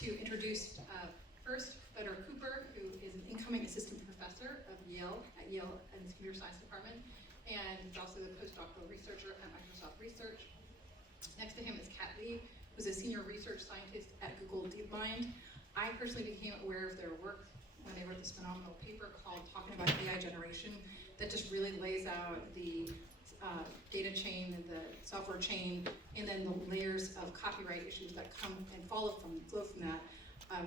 to introduce first Fedor Cooper, who is an incoming assistant professor of Yale at Yale in the computer science department, and is also the postdoctoral researcher at Microsoft Research. Next to him is Kat Lee, who's a senior research scientist at Google DeepMind. I personally became aware of their work when they wrote this phenomenal paper called Talking About AI Generation that just really lays out the data chain and the software chain, and then the layers of copyright issues that come and flow from that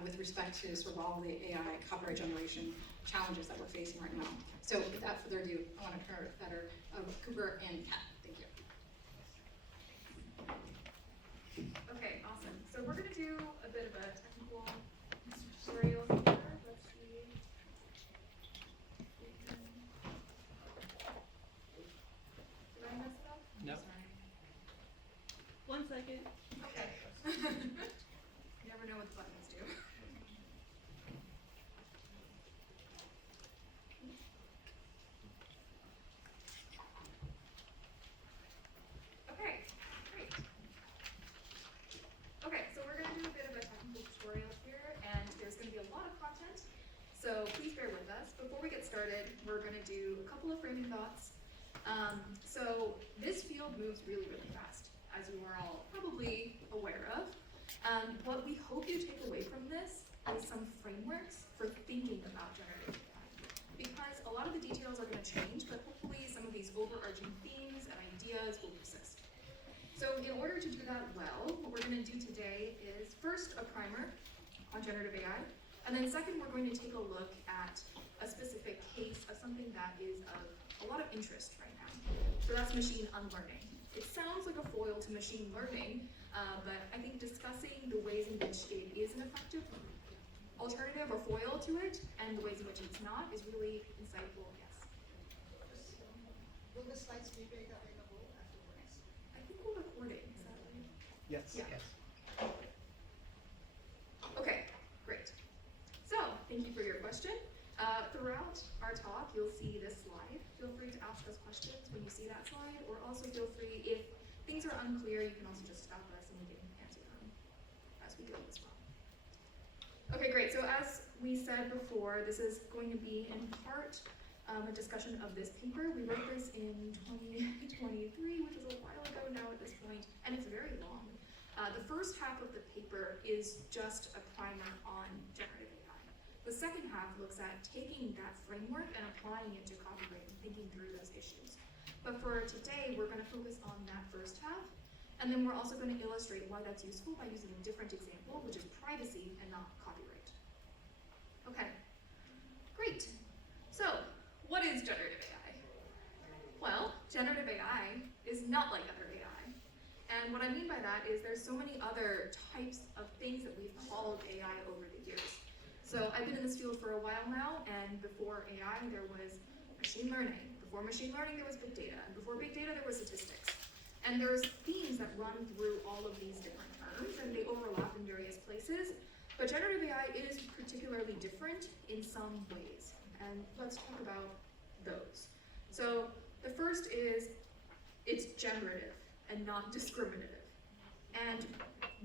with respect to sort of all the AI copyright generation challenges that we're facing right now. So without further ado, I want to turn it better Cooper and Kat. Thank you. Okay, awesome. So we're going to do a bit of a technical tutorial here. Let's see. Did I mess it up? No. Sorry. 1 second. Okay. You never know what the buttons do. Okay, great. Okay, so we're going to do a bit of a technical tutorial here, and there's going to be a lot of content, so please bear with us. Before we get started, we're going to do a couple of framing thoughts. So this field moves really, really fast, as you are all probably aware of. What we hope you take away from this is some frameworks for thinking about generative AI, because a lot of the details are going to change, but hopefully some of these overarching themes and ideas will persist. So in order to do that well, what we're going to do today is first a primer on generative AI, and then second we're going to take a look at a specific case of something that is of a lot of interest right now. So that's machine unlearning. It sounds like a foil to machine learning, but I think discussing the ways in which it is an effective alternative or foil to it, and the ways in which it's not, is really insightful. Yes? Will the slides be made available afterwards? I think we're recording, is that right? Yes. Yeah. Yes. Okay, great. So, thank you for your question. Throughout our talk, you'll see this slide. Feel free to ask us questions when you see that slide, or also feel free, if things are unclear, you can also just stop us and we can answer them as we go as well. Okay, great. So as we said before, this is going to be in part a discussion of this paper. We wrote this in 2023, which is a while ago now at this point, and it's very long. The first half of the paper is just a primer on generative AI. The second half looks at taking that framework and applying it to copyright and thinking through those issues. But for today, we're going to focus on that first half, and then we're also going to illustrate why that's useful by using a different example, which is privacy and not copyright. Okay, great. So, what is generative AI? Well, generative AI is not like other AI. And what I mean by that is there's so many other types of things that we've called AI over the years. So I've been in this field for a while now, and before AI there was machine learning. Before machine learning there was big data, and before big data there was statistics. And there's themes that run through all of these different terms, and they overlap in various places. But generative AI is particularly different in some ways, and let's talk about those. So the first is it's generative and not discriminative. And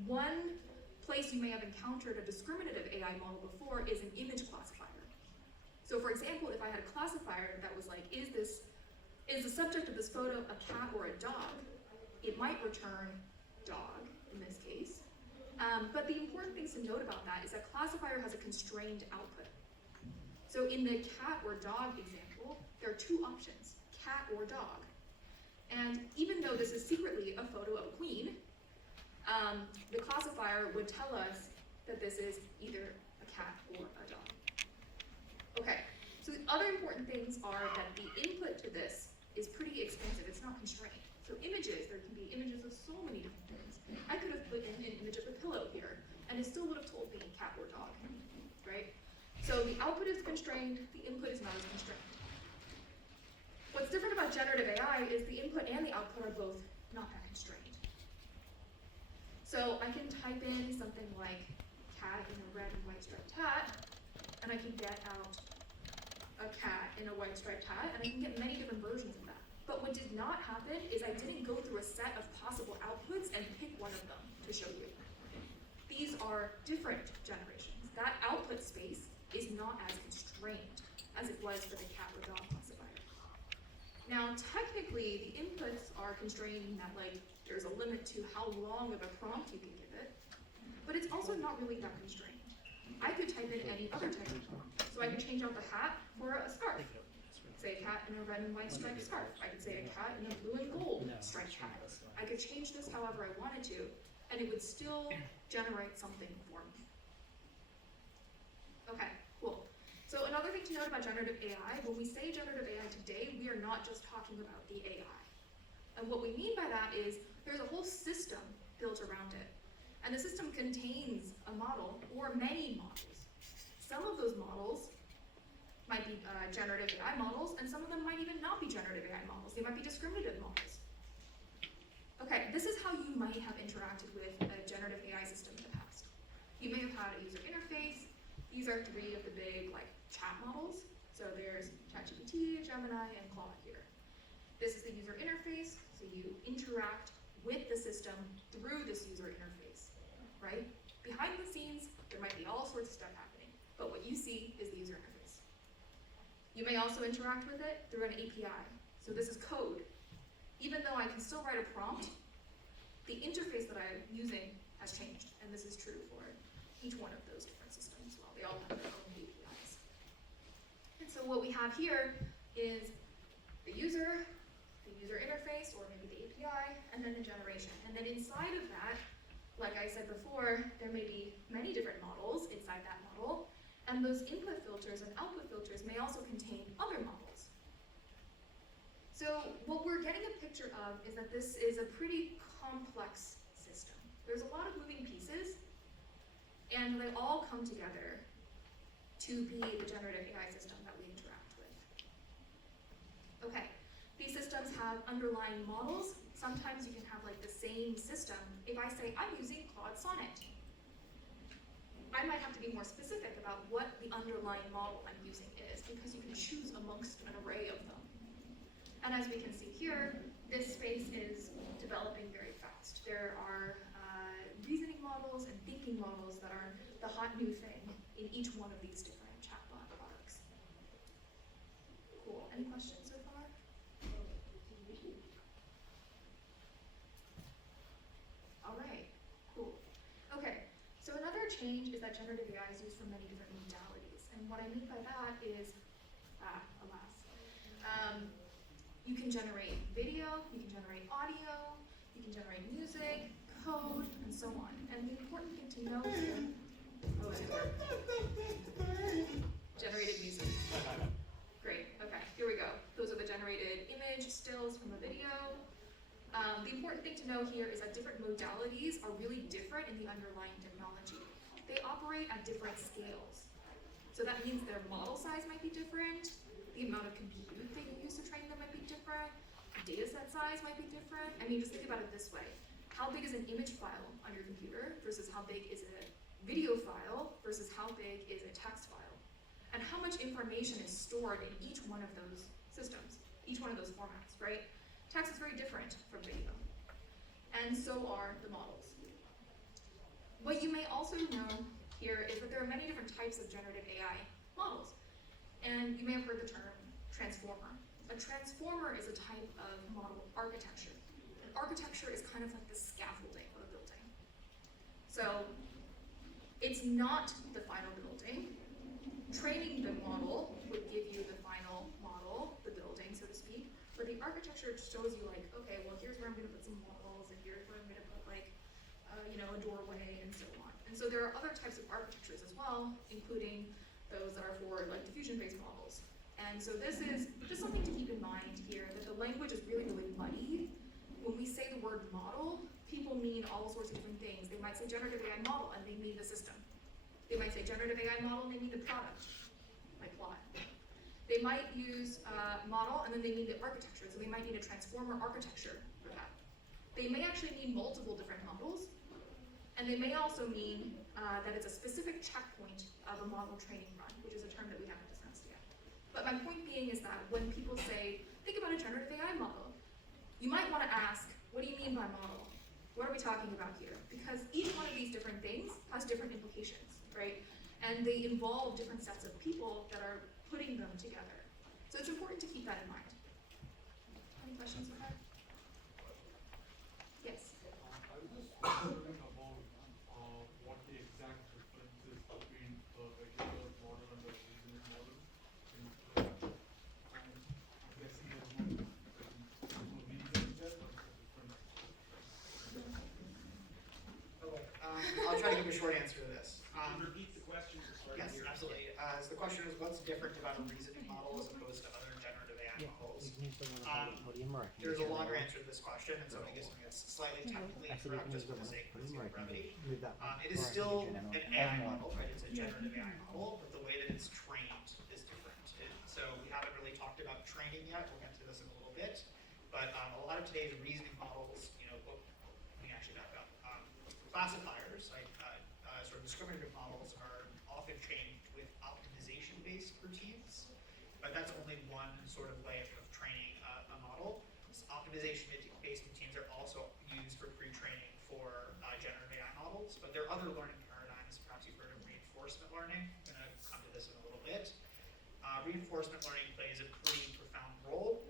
one place you may have encountered a discriminative AI model before is an image classifier. So for example, if I had a classifier that was like, is the subject of this photo a cat or a dog? It might return dog in this case. But the important things to note about that is that classifier has a constrained output. So in the cat or dog example, there are two options, cat or dog. And even though this is secretly a photo of a queen, the classifier would tell us that this is either a cat or a dog. Okay, so the other important things are that the input to this is pretty expansive, it's not constrained. So images, there can be images of so many different things. I could have put in an image of a pillow here, and it still would have told me cat or dog, right? So the output is constrained, the input is not as constrained. What's different about generative AI is the input and the output are both not that constrained. So I can type in something like cat in a red and white striped hat, and I can get out a cat in a white striped hat, and I can get many different versions of that. But what did not happen is I didn't go through a set of possible outputs and pick one of them to show you. these are different generations. That output space is not as constrained as it was for the cat or dog classifier. Now, technically, the inputs are constrained in that, like, there's a limit to how long of a prompt you can give it, but it's also not really that constrained. I could type in any other type of prompt. So I could change out the hat for a scarf. Say a cat in a red and white striped scarf. I could say a cat in a blue and gold striped hat. I could change this however I wanted to, and it would still generate something for me. Okay, cool. So another thing to note about generative AI, when we say generative AI today, we are not just talking about the AI. And what we mean by that is there's a whole system built around it. And the system contains a model or many models. Some of those models might be generative AI models, and some of them might even not be generative AI models. They might be discriminative models. Okay, this is how you might have interacted with a generative AI system in the past. You may have had a user interface. These are 3 of the big chat models. So there's ChatGPT, Gemini, and Claude here. This is the user interface, so you interact with the system through this user interface, right? Behind the scenes, there might be all sorts of stuff happening, but what you see is the user interface. You may also interact with it through an API. So this is code. Even though I can still write a prompt, the interface that I'm using has changed, and this is true for each one of those different systems as well. They all have their own APIs. And so what we have here is the user interface, or maybe the API, and then the generation. And then inside of that, like I said before, there may be many different models inside that model, and those input filters and output filters may also contain other models. So what we're getting a picture of is that this is a pretty complex system. There's a lot of moving pieces, and they all come together to be the generative AI system that we interact with. Okay, these systems have underlying models. Sometimes you can have the same system. If I say, I'm using Claude Sonnet, I might have to be more specific about what the underlying model I'm using is, because you can choose amongst an array of them. And as we can see here, this space is developing very fast. There are reasoning models and thinking models that are the hot new thing in each one of these different chatbot products. Cool. Any questions so far? All right. Cool. Okay. So another change is that generative AI is used for many different modalities. And what I mean by that is, alas, you can generate video, you can generate audio, you can generate music, code, and so on. And the important thing to know here, generated music. Great, okay, here we go. Those are the generated image stills from a video. The important thing to know here is that different modalities are really different in the underlying technology. They operate at different scales. So that means their model size might be different, the amount of compute that you use to train them might be different, data set size might be different. I mean, just think about it this way. How big is an image file on your computer versus how big is a video file versus how big is a text file? And how much information is stored in each one of those systems, each one of those formats, right? Text is very different from video. And so are the models. What you may also know here is that there are many different types of generative AI models. And you may have heard the term transformer. A transformer is a type of model architecture. An architecture is kind of like the scaffolding of a building. So it's not the final building. Training the model would give you the final model, the building, so to speak. But the architecture shows you okay, well, here's where I'm going to put some walls, and here's where I'm going to put a doorway, and so on. And so there are other types of architectures as well, including those that are for diffusion-based models. And so this is just something to keep in mind here, that the language is really, really muddy. When we say the word model, people mean all sorts of different things. They might say generative AI model, and they mean the system. They might say generative AI model, and they mean the product, like Claude. They might use model, and then they mean the architecture, so they might need a transformer architecture for that. They may actually mean multiple different models, and they may also mean that it's a specific checkpoint of a model training run, which is a term that we haven't discussed yet. But my point being is that when people say, think about a generative AI model, you might want to ask, what do you mean by model? What are we talking about here? Because each one of these different things has different implications, right? And they involve different sets of people that are putting them together. So it's important to keep that in mind. Any questions with that? Yes. I was just wondering about what the exact difference is between the regular model and the reasoning model. I'm guessing there's no reasoning there, but it's a different. Okay, I'll try to give a short answer to this. Can you repeat the question to start Yes, here? absolutely. So the question is, what's different about a reasoning model as opposed to other generative AI models? There's a longer answer to this question, and so I guess it's slightly technically incorrect just for the sake of brevity. It is still an AI model, right? It's a generative AI model, but the way that it's trained is different. So we haven't really talked about training yet. We'll get to this in a little bit. But a lot of today's reasoning models, let me actually back up. Classifiers, like sort of discriminative models, are often trained with optimization-based routines, but that's only one sort of way of training a model. Optimization-based routines are also used for pre-training for generative AI models, but there are other learning paradigms. Perhaps you've heard of reinforcement learning. I'm going to come to this in a little bit. Reinforcement learning plays a pretty profound role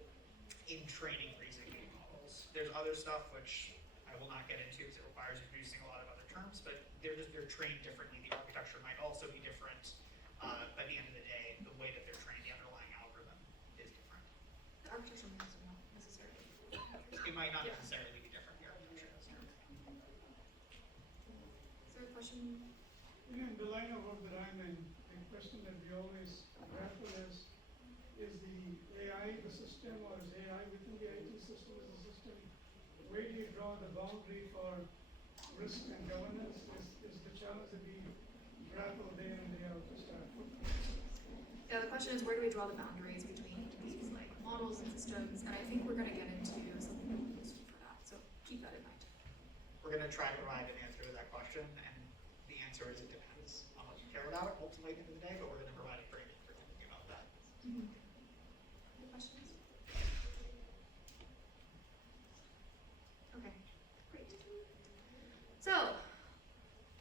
in training reasoning models. There's other stuff which I will not get into because it requires you using a lot of other terms, but they're trained differently. The architecture might also be different. By the end of the day, the way that they're trained, the underlying algorithm is different. The architecture may also not necessarily. It might not Yeah. necessarily be different. The architecture is different. Is there a question? In the line of work that I'm in, the question that we always grapple is the AI the system, or is AI within the IT system as a system? Where do you draw the boundary for risk and governance is the challenge that we grapple day in, day out to start. Yeah, the question is, where do we draw the boundaries between these like models and systems? And I think we're going to get into something that will be useful for that. So keep that in mind. We're going to try to provide an answer to that question, and the answer is it depends on what you care about ultimately at the end of the day, but we're going to provide a framework for thinking about that. Any questions? Okay, great. So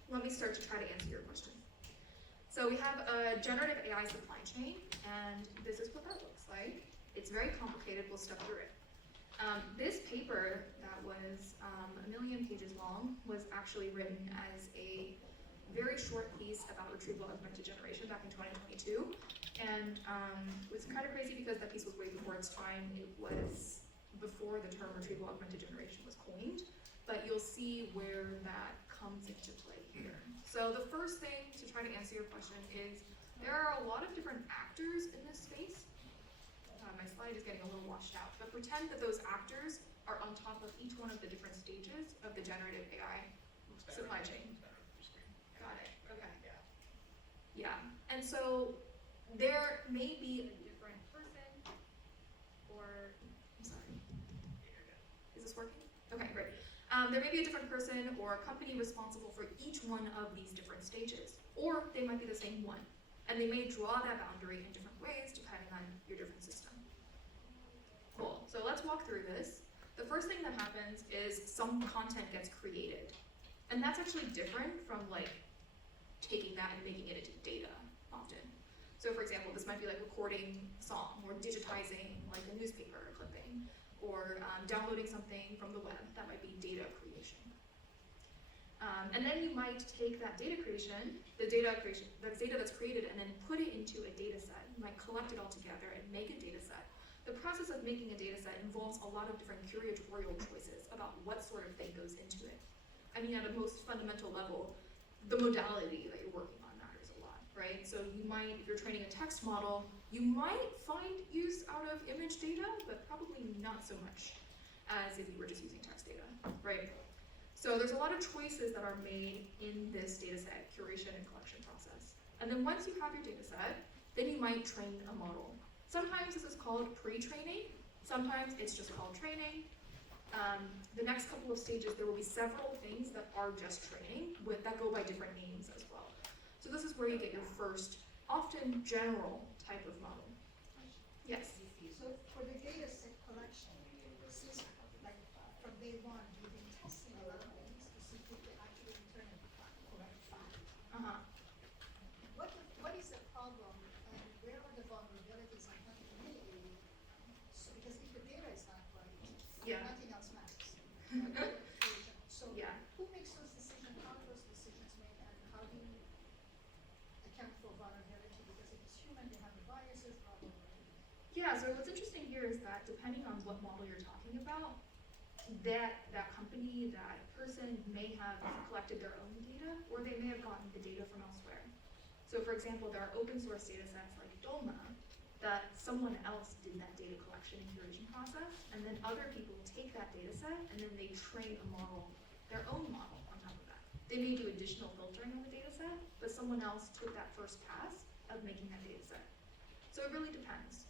let me start to try to answer your question. So we have a generative AI supply chain, and this is what that looks like. It's very complicated. We'll step through it. This paper that was 1 million pages long was actually written as a very short piece about retrieval augmented generation back in 2022. And it was kind of crazy because that piece was way before its time. It was before the term retrieval augmented generation was coined. But you'll see where that comes into play here. So the first thing to try to answer your question is there are a lot of different actors in this space. My slide is getting a little washed out, but pretend that those actors are on top of each one of the different stages of the generative AI supply chain. Got it, okay. Yeah, and so there may be a different person or, I'm sorry, is this working? Okay, great. There may be a different person or a company responsible for each one of these different stages, or they might be the same one, and they may draw that boundary in different ways depending on your different system. Cool, so let's walk through this. The first thing that happens is some content gets created, and that's actually different from like taking that and making it into data often. So for example, this might be like recording a song or digitizing like a newspaper clipping, or downloading something from the web. That might be data creation. And then you might take that data creation, that's data that's created, and then put it into a data set. You might collect it all together and make a data set. The process of making a data set involves a lot of different curatorial choices about what sort of thing goes into it. I mean, at a most fundamental level, the modality that you're working on matters a lot, right? So you might, if you're training a text model, you might find use out of image data, but probably not so much as if you were just using text data, right? So there's a lot of choices that are made in this data set curation and collection process. And then once you have your data set, then you might train a model. Sometimes this is called pre-training, sometimes it's just called training. The next couple of stages, there will be several things that are just training that go by different names as well. So this is where you get your first, often general type of model. Yes? So for the data set collection, since like from day one, you've been testing a lot of Yeah. Nothing else matters. Very general. So Yeah. who makes those decisions, how are those decisions made, and how do you account for vulnerability? Because if it's human, they have the biases, blah, blah, blah. Yeah, so what's interesting here is that depending on what model you're talking about, that company, that person may have collected their own data, or they may have gotten the data from elsewhere. So for example, there are open source data sets like DOMA that someone else did that data collection and curation process, and then other people take that data set and then they train a model, their own model on top of that. They may do additional filtering on the data set, but someone else took that first pass of making that data set. So it really depends.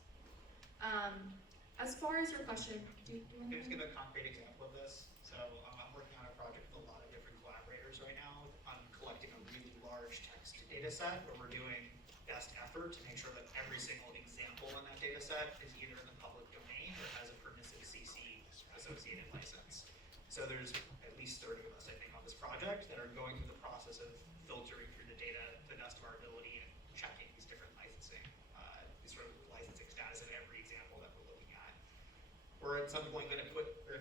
As far as your question, do you want Can I to just give a concrete example of this? So I'm working on a project with a lot of different collaborators right now on collecting a really large text data set where we're doing best effort to make sure that every single example in that data set is either in the public domain or has a permissive CC associated license. So there's at least 30 of us, I think, on this project that are going through the process of filtering through the data to the best of our ability and checking these different licensing, these sort of licensing status of every example that we're looking at. We're at some point going to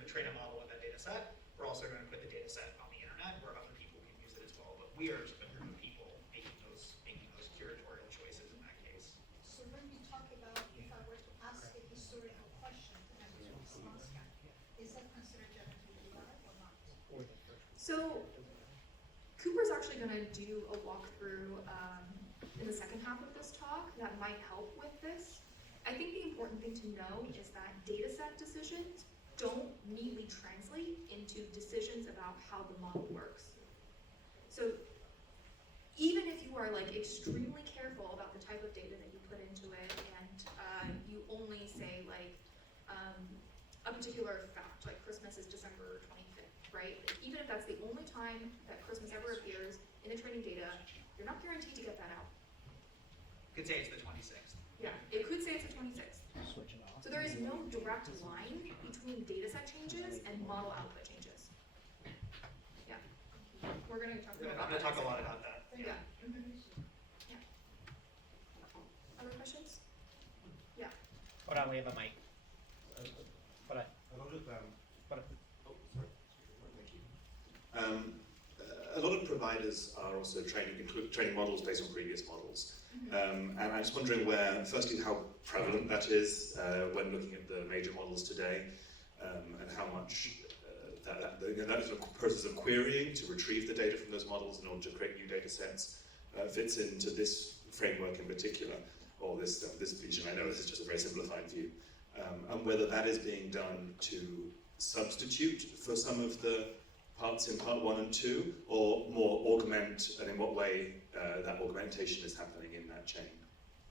train a model with that data set. We're also going to put the data set on the internet where other people can use it as well. But we are a group of people making those curatorial choices in that case. So when we talk about, if I were to ask a historical question and a response back, is that considered generative AI or not? So Cooper's actually going to do a walkthrough in the second half of this talk that might help with this. I think the important thing to know is that dataset decisions don't neatly translate into decisions about how the model works. So even if you are like extremely careful about the type of data that you put into it and you only say like a particular fact, like Christmas is December 25th, right? Even if that's the only time that Christmas ever appears in the training data, you're not guaranteed to get that out. You could say it's the 26th. Yeah, it could say it's the 26th. Switch it off. So there is no direct line between dataset changes and model output changes. Yeah. We're going to talk I'm about going to that. talk a lot about that. Yeah. Yeah. Other questions? Yeah. Hold on, we have a mic. Hold on. A lot of Hold on. a lot of providers are also training models based on previous models. And I'm just wondering firstly, how prevalent that is when looking at the major models today, and how much that sort of process of querying to retrieve the data from those models in order to create new data sets fits into this framework in particular, or this vision. I know this is just a very simplified view. And whether that is being done to substitute for some of the parts in part 1 and 2, or more augment, and in what way that augmentation is happening in that chain.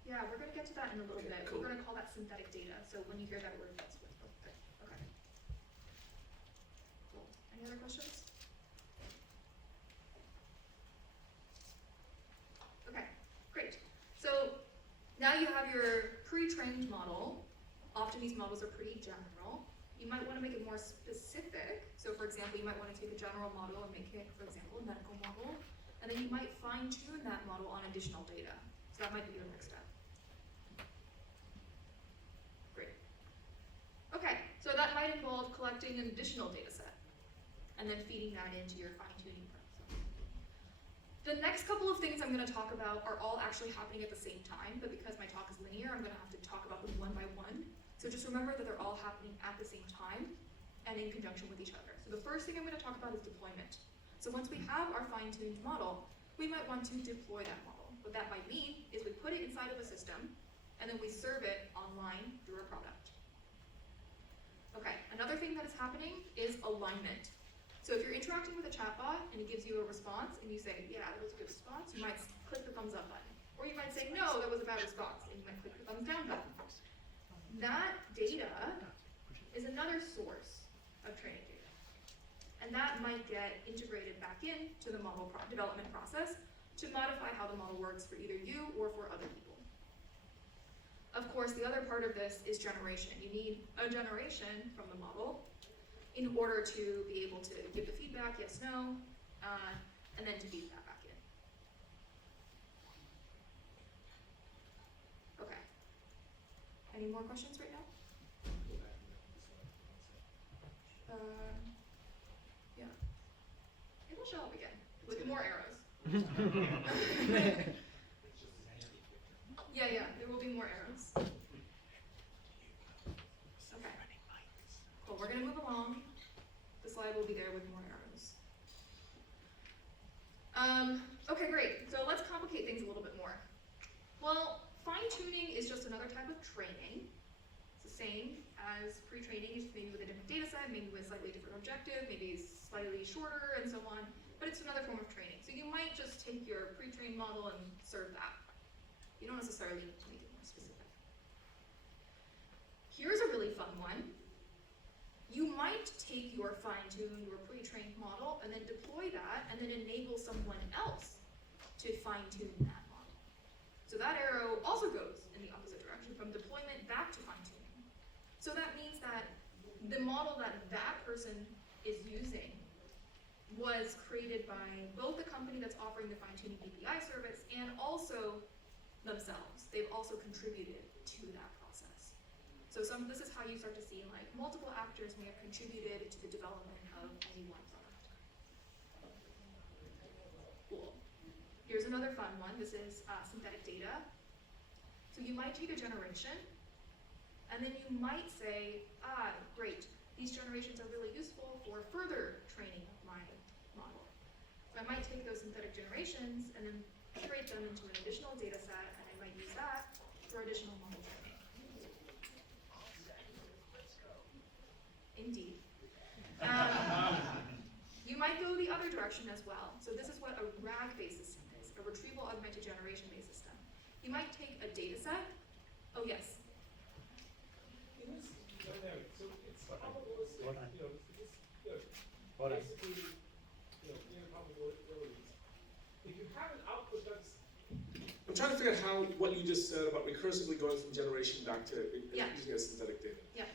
Yeah, we're going to get to that in a little bit. Cool. We're going to call that synthetic data. So when you hear that word, that's what. Okay. Okay. Cool. Any other questions? Okay, great. So now you have your pre-trained model. Often these models are pretty general. You might want to make it more specific. So for example, you might want to take a general model and make it, for example, a medical model. And then you might fine-tune that model on additional data. So that might be your next step. Great. Okay, so that might involve collecting an additional data set and then feeding that into your fine-tuning process. The next couple of things I'm going to talk about are all actually happening at the same time, but because my talk is linear, I'm going to have to talk about them one by one. So just remember that they're all happening at the same time and in conjunction with each other. So the first thing I'm going to talk about is deployment. So once we have our fine-tuned model, we might want to deploy that model. What that might mean is we put it inside of a system, and then we serve it online through a product. Okay, another thing that is happening is alignment. So if you're interacting with a chatbot and it gives you a response, and you say, yeah, that was a good response, you might click the thumbs up button. Or you might say, no, that was a bad response, and you might click the thumbs down button. That data is another source of training data. And that might get integrated back into the model development process to modify how the model works for either you or for other people. Of course, the other part of this is generation. You need a generation from the model in order to be able to give the feedback, yes, no, and then to feed that back in. Okay. Any more questions right now? Yeah. It'll show up again with more arrows. Yeah, there will be more arrows. Okay. Cool, we're gonna move along. The slide will be there with more arrows. Okay, great. So let's complicate things a little bit more. Well, fine-tuning is just another type of training. It's the same as pre-training, maybe with a different data set, maybe with a slightly different objective, maybe slightly shorter, and so on. But it's another form of training. So you might just take your pre-trained model and serve that. You don't necessarily need to make it more specific. Here's a really fun one. You might take your fine-tuned or pre-trained model and then deploy that and then enable someone else to fine-tune that model. So that arrow also goes in the opposite direction, from deployment back to fine-tuning. So that means that the model that that person is using was created by both the company that's offering the fine-tuning API service and also themselves. They've also contributed to that process. So this is how you start to see like multiple actors may have contributed to the development of any one product. Cool. Here's another fun one. This is synthetic data. So you might take a generation, and then you might say, great, these generations are really useful for further training of my model. So I might take those synthetic generations and then create them into an additional data set, and I might use that for additional model training. Indeed. You might go the other direction as well. So this is what a RAG-based system is, a retrieval augmented generation-based system. You might take a data set. Oh, yes. In this dynamic, so it's probabilistic, Hold on. Hold on. basically, near probabilities. If you have an output that's I'm trying to figure out how what you just said about recursively going from generation back to Yeah. using as synthetic data. Yeah.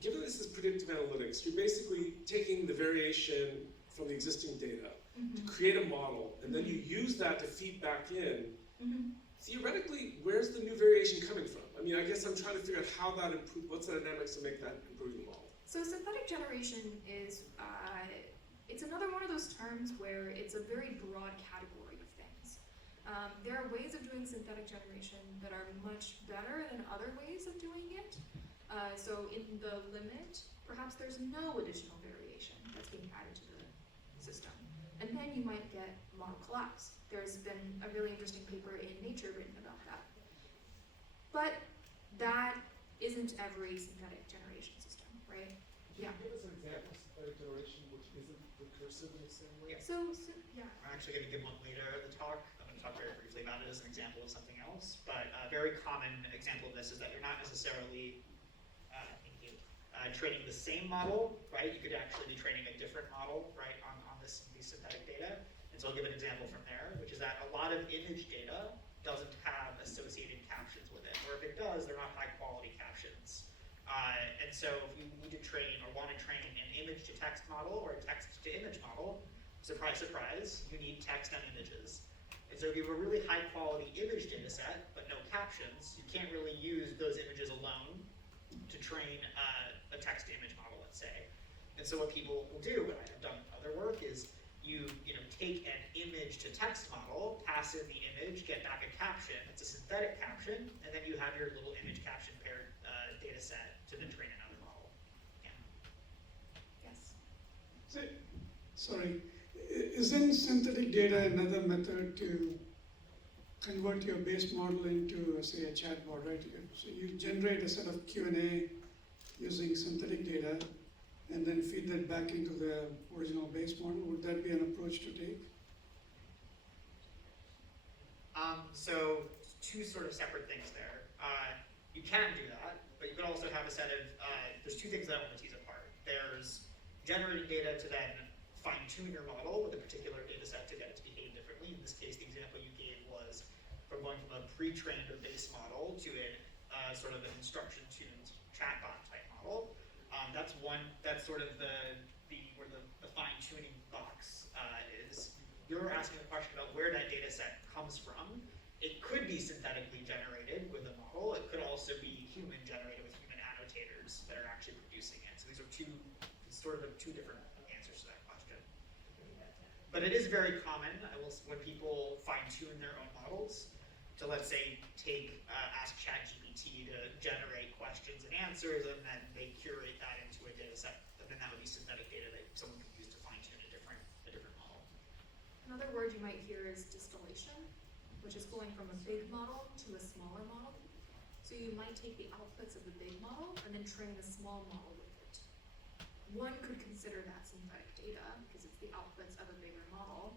Given this is predictive analytics, you're basically taking the variation from the existing data to create a model, and then you use that to feed back in. Theoretically, where's the new variation coming from? I mean, I guess I'm trying to figure out how that what's the dynamics to make that improving the model. So synthetic generation is, it's another one of those terms where it's a very broad category of things. There are ways of doing synthetic generation that are much better than other ways of doing it. So in the limit, perhaps there's no additional variation that's being added to the system. And then you might get model collapse. There's been a really interesting paper in Nature written about that. But that isn't every synthetic generation system, right? Can you give us an example of synthetic generation which isn't recursive in the same way? Yeah. So yeah. I'm actually going to give one later in the talk. I'm going to talk very briefly about it as an example of something else. But a very common example of this is that you're not necessarily training the same model, right? You could actually be training a different model, right, on these synthetic data. And so I'll give an example from there, which is that a lot of image data doesn't have associated captions with it. Or if it does, they're not high quality captions. And so if you need to train or want to train an image to text model or a text to image model, surprise, surprise, you need text and images. And so if you have a really high quality image data set, but no captions, you can't really use those images alone to train a text to image model, let's say. And so what people will do, and I have done other work, is you take an image to text model, pass in the image, get back a caption, it's a synthetic caption, and then you have your little image caption paired data set to then train another model. Yeah. Yes. Sorry, isn't synthetic data another method to convert your base model into, say, a chatbot, right? So you generate a set of Q&A using synthetic data, and then feed that back into the original base model. Would that be an approach to take? So two sort of separate things there. You can do that, but you could also have a set of, there's two things that I want to tease apart. There's generating data to then fine-tune your model with a particular data set to get it to behave differently. In this case, the example you gave was from going from a pre-trained or base model to a sort of an instruction-tuned chatbot type model. That's sort of where the fine-tuning box is. You're asking a question about where that data set comes from. It could be synthetically generated with a model. It could also be human generated with human annotators that are actually producing it. So these are two sort of two different answers to that question. But it is very common, when people fine tune their own models, to let's say ask ChatGPT to generate questions and answers, and then they curate that into a data set, and then that would be synthetic data that someone could use to fine tune a different model. Another word you might hear is distillation, which is going from a big model to a smaller model. So you might take the outputs of the big model and then train the small model with it. One could consider that synthetic data because it's the outputs of a bigger model,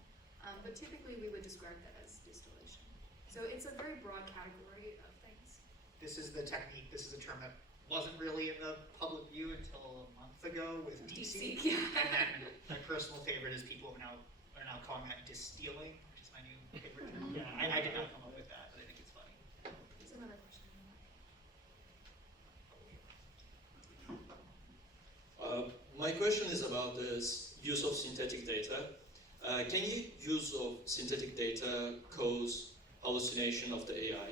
but typically we would describe that as distillation. So it's a very broad category of things. This is the technique, this is a term that wasn't really in the public view until a month ago with DeepSeek. Yeah. And then my personal favorite is people are now calling that distilling, which is my new favorite term. Yeah, I did not come up with that, but I think it's funny. There's another question. My question is about the use of synthetic data. Can use of synthetic data cause hallucination of the AI?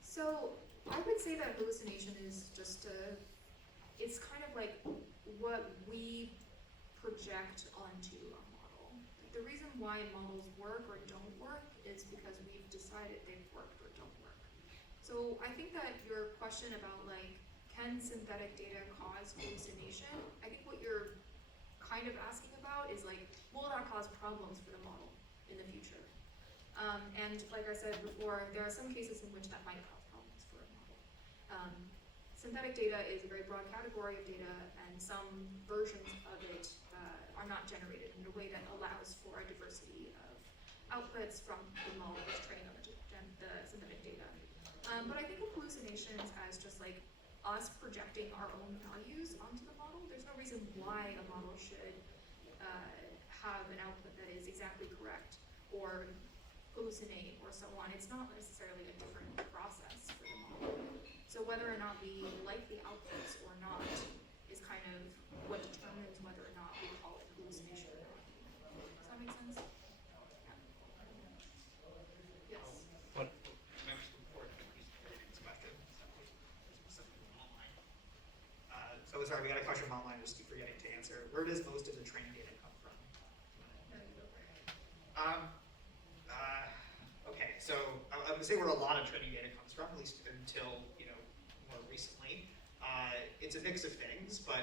So I would say that hallucination is just it's kind of like what we project onto a model. The reason why models work or don't work is because we've decided they've worked or don't work. So I think that your question about like, can synthetic data cause hallucination? I think what you're kind of asking about is like, will that cause problems for the model in the future? And like I said before, there are some cases in which that might cause problems for a model. Synthetic data is a very broad category of data, and some versions of it are not generated in a way that allows for a diversity of outputs from the model that's trained on the synthetic data. But I think of hallucinations as just like us projecting our own values onto the model. There's no reason why a model should have an output that is exactly correct or hallucinate or so on. It's not necessarily a different process for the model. So whether or not we like the outputs or not is kind of what determines whether or not we call it hallucination or not. Does that make sense? Yeah. Yes. What? So sorry, we got a question from online, just keep forgetting to answer. Where does most of the training data come from? Okay, so I would say where a lot of training data comes from, at least until more recently. It's a mix of things, but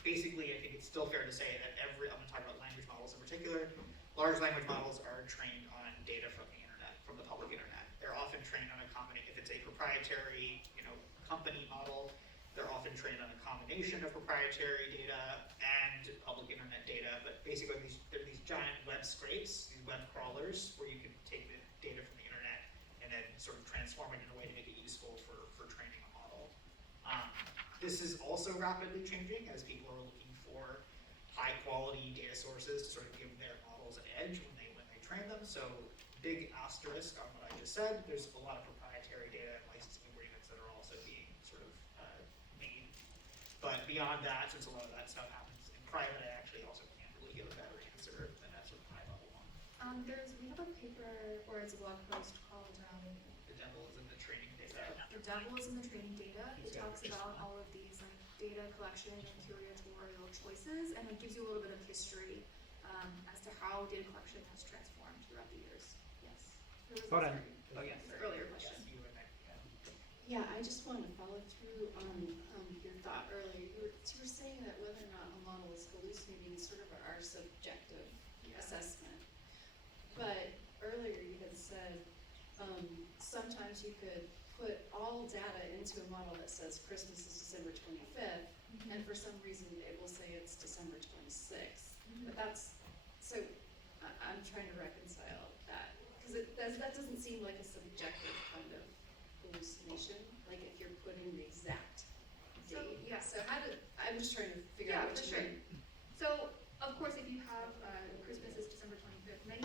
basically I think it's still fair to say that I'm going to talk about language models in particular. Large language models are trained on data from the internet, from the public internet. They're often trained on if it's a proprietary, company model, they're often trained on a combination of proprietary data and public internet data, but basically there are these giant web scrapes, these web crawlers, where you can take the data from the internet and then sort of transform it in a way to make it useful for training a model. This is also rapidly changing as people are looking for high quality data sources to sort of give their models an edge when they train them. So big asterisk on what I just said, there's a lot of proprietary data and licensing agreements that are also being sort of made. But beyond that, since a lot of that stuff happens in private, I actually also can't really give a better answer than that sort of high level one. We have a paper, or it's a blog post called The devil is in the training data. The Devil is in the Training Data. It talks about all of these like data collection and curatorial choices, and it gives you a little bit of history as to how data collection has transformed throughout the years. Yes. Hold on. Oh, yes. The earlier question. Yes, you and I, Yeah, I just wanted to follow through on your thought earlier. You were saying that whether or not a model is hallucinating is sort of our subjective assessment. But earlier you had said sometimes you could put all data into a model that says Christmas is December 25th, and for some reason it will say it's December 26th. But I'm trying to reconcile that, because that doesn't seem like a subjective kind of hallucination, like if you're putting the exact date. Yeah. So I'm just trying to figure out what for you sure. mean. So, of course, if you have Christmas is December 25th many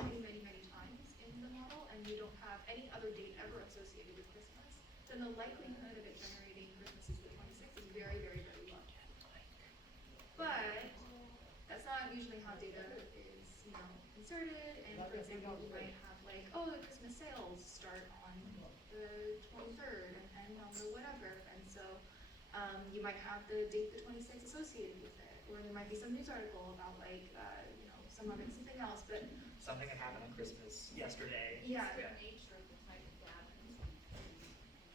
times in the model, and you don't have any other date ever associated with Christmas, then the likelihood of it generating Christmas is the 26th is very, very, very low. But that's not usually how data is, inserted. And for example, you might have like, the Christmas sales start on the 23rd and end on the whatever, and so You might have the date the 26th associated with it, or there might be some news article about like, something else, but Something that happened on Christmas yesterday. yeah. The nature of the type of data.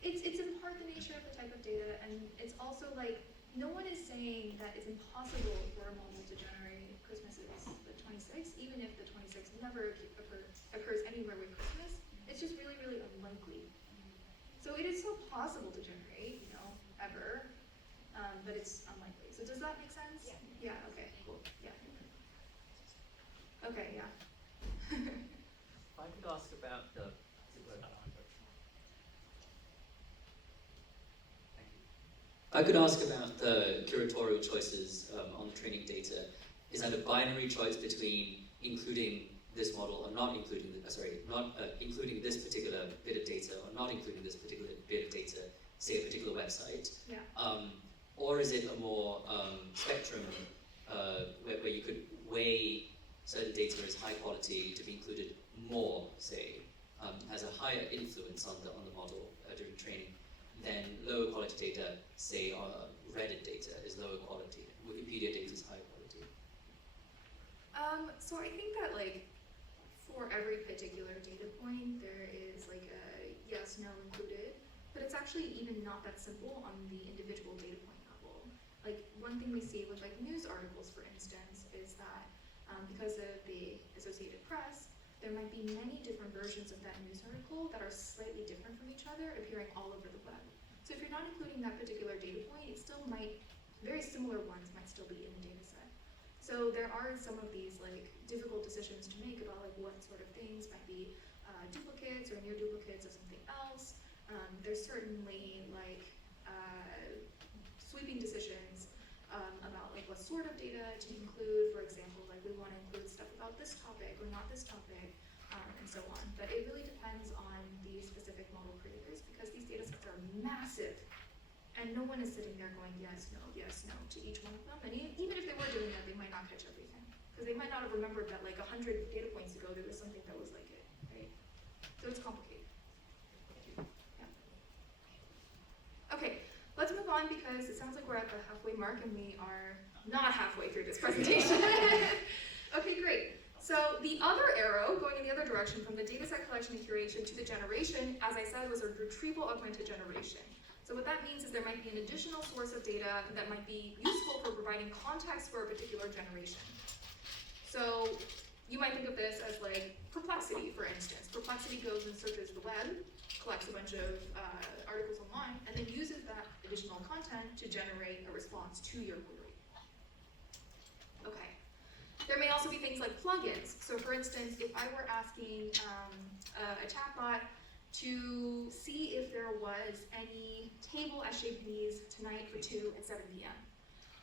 It's in part the nature of the type of data, and it's also like, no one is saying that it's impossible for a model to generate Christmas is the 26th, even if the 26th never occurs anywhere with Christmas. It's just really, really unlikely. So it is still possible to generate, ever, but it's unlikely. So does that make sense? Yeah. Yeah, okay, cool, yeah. Okay, yeah. If I could ask about the, I could ask about the curatorial choices on training data. Is that a binary choice between including this model or not including including this particular bit of data or not including this particular bit of data, say a particular website? Yeah. Or is it a more spectrum where you could weigh certain data as high quality to be included more, say, has a higher influence on the model during training than lower quality data, say Reddit data is lower quality, Wikipedia data is high quality? So I think that for every particular data point, there is a yes, no included, but it's actually even not that simple on the individual data point level. One thing we see with news articles, for instance, is that because of the Associated Press, there might be many different versions of that news article that are slightly different from each other, appearing all over the web. So if you're not including that particular data point, it still might, very similar ones might still be in the data set. So there are some of these difficult decisions to make about what sort of things might be duplicates or near duplicates of something else. There's certainly sweeping decisions about what sort of data to include. For example, we want to include stuff about this topic or not this topic, and so on. But it really depends on the specific model creators, because these data sets are massive, and no one is sitting there going yes, no to each one of them. And even if they were doing that, they might not catch everything, because they might not have remembered that 100 data points ago there was something that was like it, right? So it's complicated. Yeah. Okay, let's move on, because it sounds like we're at the halfway mark and we are not halfway through this presentation. Okay, great. So the other arrow going in the other direction from the dataset collection and curation to the generation, as I said, was a retrieval augmented generation. So what that means is there might be an additional source of data that might be useful for providing context for a particular generation. So you might think of this as Perplexity, for instance. Perplexity goes and searches the web, collects a bunch of articles online, and then uses that additional content to generate a response to your query. Okay. There may also be things like plugins. So for instance, if I were asking a chatbot to see if there was any table at Chez Panisse tonight for 2 at 7 p.m.,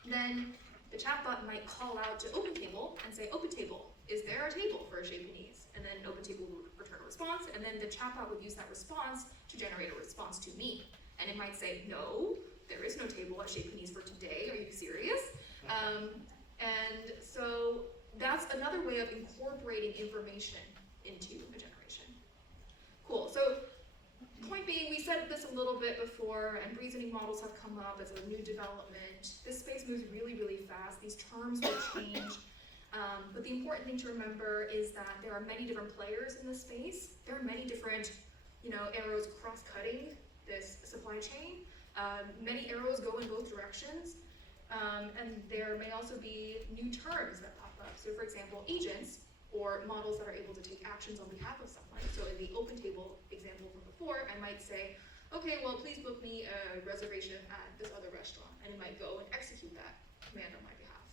then the chatbot might call out to OpenTable and say, OpenTable, is there a table for Chez Panisse? And then OpenTable would return a response, and then the chatbot would use that response to generate a response to me. And it might say, no, there is no table at Chez Panisse for today, are you serious? And so that's another way of incorporating information into a generation. Cool, so point being, we said this a little bit before, and reasoning models have come up as a new development. This space moves really, really fast. These terms will change. But the important thing to remember is that there are many different players in this space. There are many different, arrows cross-cutting this supply chain. Many arrows go in both directions. And there may also be new terms that pop up. So for example, agents, or models that are able to take actions on behalf of someone. So in the OpenTable example from before, I might say, okay, well, please book me a reservation at this other restaurant. And it might go and execute that command on my behalf.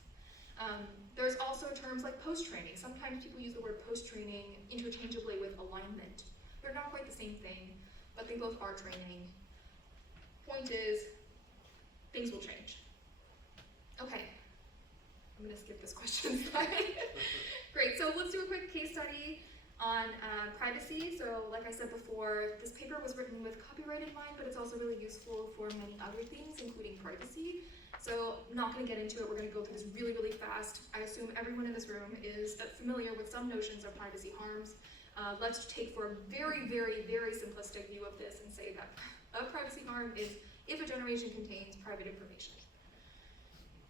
There's also terms like post-training. Sometimes people use the word post-training interchangeably with alignment. They're not quite the same thing, but they both are training. Point is, things will change. Okay, I'm gonna skip this question slide. Great, so let's do a quick case study on privacy. So like I said before, this paper was written with copyright in mind, but it's also really useful for many other things, including privacy. So I'm not gonna get into it, we're gonna go through this really, really fast. I assume everyone in this room is familiar with some notions of privacy harms. Let's take for a very, very, very simplistic view of this and say that a privacy harm is if a generation contains private information.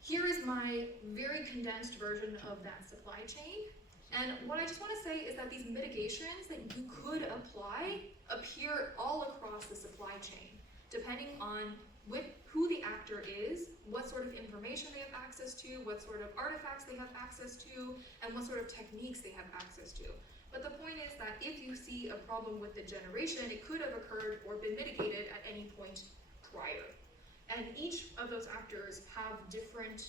Here is my very condensed version of that supply chain. And what I just want to say is that these mitigations that you could apply appear all across the supply chain, depending on who the actor is, what sort of information they have access to, what sort of artifacts they have access to, and what sort of techniques they have access to. But the point is that if you see a problem with the generation, it could have occurred or been mitigated at any point prior. And each of those actors have different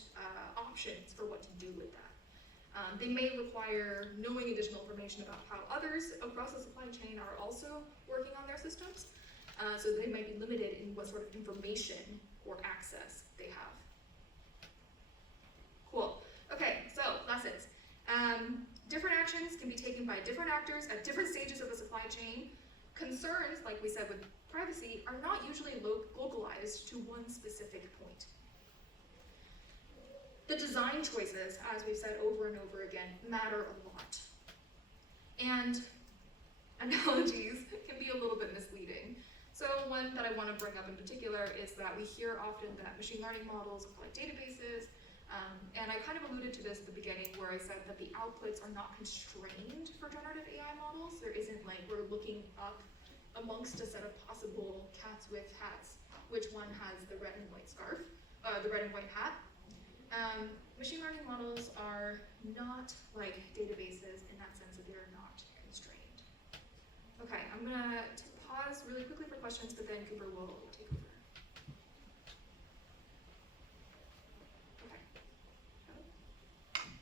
options for what to do with that. They may require knowing additional information about how others across the supply chain are also working on their systems. So they might be limited in what sort of information or access they have. Cool. Okay, so lessons. Different actions can be taken by different actors at different stages of the supply chain. Concerns, like we said with privacy, are not usually localized to one specific point. The design choices, as we've said over and over again, matter a lot. And analogies can be a little bit misleading. So one that I want to bring up in particular is that we hear often that machine learning models are like databases, and I kind of alluded to this at the beginning where I said that the outputs are not constrained for generative AI models. There isn't like we're looking up amongst a set of possible cats with hats, which one has the red and white scarf, the red and white hat. Machine learning models are not like databases in that sense that they are not constrained. Okay, I'm gonna pause really quickly for questions, but then Cooper will take over. Okay.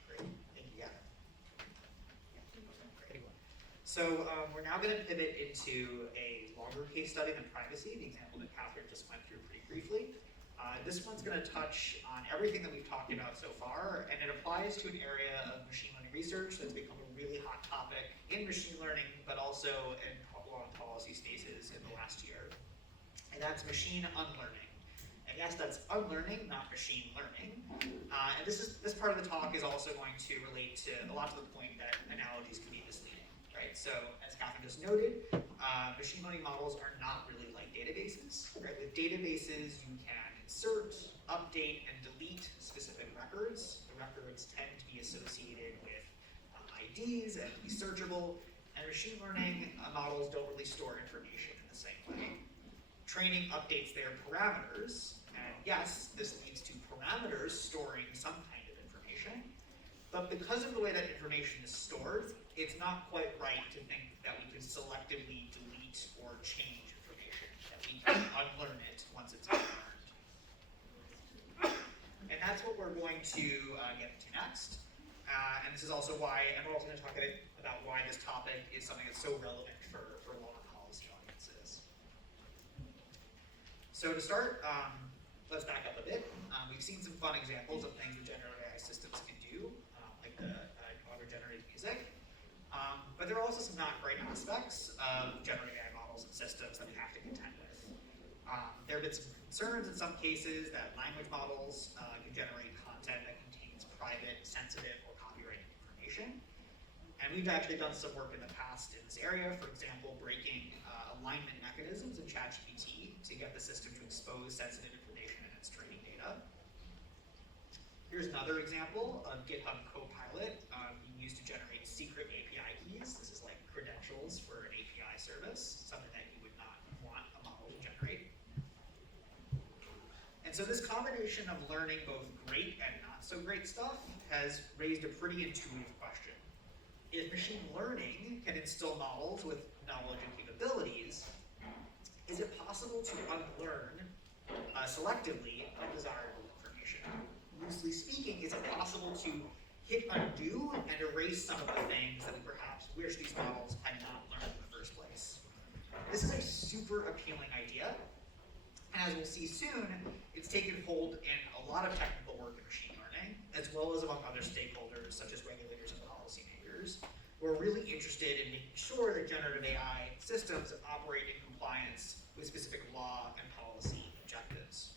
Great, thank you, Gavin. Great. So we're now going to pivot into a longer case study on privacy, the example that Catherine just went through pretty briefly. This one's going to touch on everything that we've talked about so far, and it applies to an area of machine learning research that's become a really hot topic in machine learning, but also in law and policy spaces in the last year. And that's machine unlearning. And yes, that's unlearning, not machine learning. And this part of the talk is also going to relate to a lot to the point that analogies can be misleading, right? So as Catherine just noted, machine learning models are not really like databases, right? With databases, you can insert, update, and delete specific records. The records tend to be associated with IDs and be searchable, and machine learning models don't really store information in the same way. Training updates their parameters, and yes, this leads to parameters storing some kind of information, but because of the way that information is stored, it's not quite right to think that we can selectively delete or change information, that we can unlearn it once it's been learned. And that's what we're going to get to next. And this is also why, and we're also going to talk a bit about why this topic is something that's so relevant for law and policy audiences. So to start, let's back up a bit. We've seen some fun examples of things that generative AI systems can do, like the auto-generated music. But there are also some not great aspects of generative AI models and systems that we have to contend with. There have been some concerns in some cases that language models can generate content that contains private, sensitive, or copyrighted information. And we've actually done some work in the past in this area, for example, breaking alignment mechanisms in ChatGPT to get the system to expose sensitive information in its training data. Here's another example of GitHub Copilot being used to generate secret API keys. This is like credentials for an API service, something that you would not want a model to generate. And so this combination of learning both great and not so great stuff has raised a pretty intuitive question. If machine learning can instill models with knowledge and capabilities, is it possible to unlearn selectively undesirable information? Loosely speaking, is it possible to hit undo and erase some of the things that we perhaps wish these models had not learned in the first place? This is a super appealing idea, and as we'll see soon, it's taken hold in a lot of technical work in machine learning, as well as among other stakeholders such as regulators and policymakers, who are really interested in making sure that generative AI systems operate in compliance with specific law and policy objectives.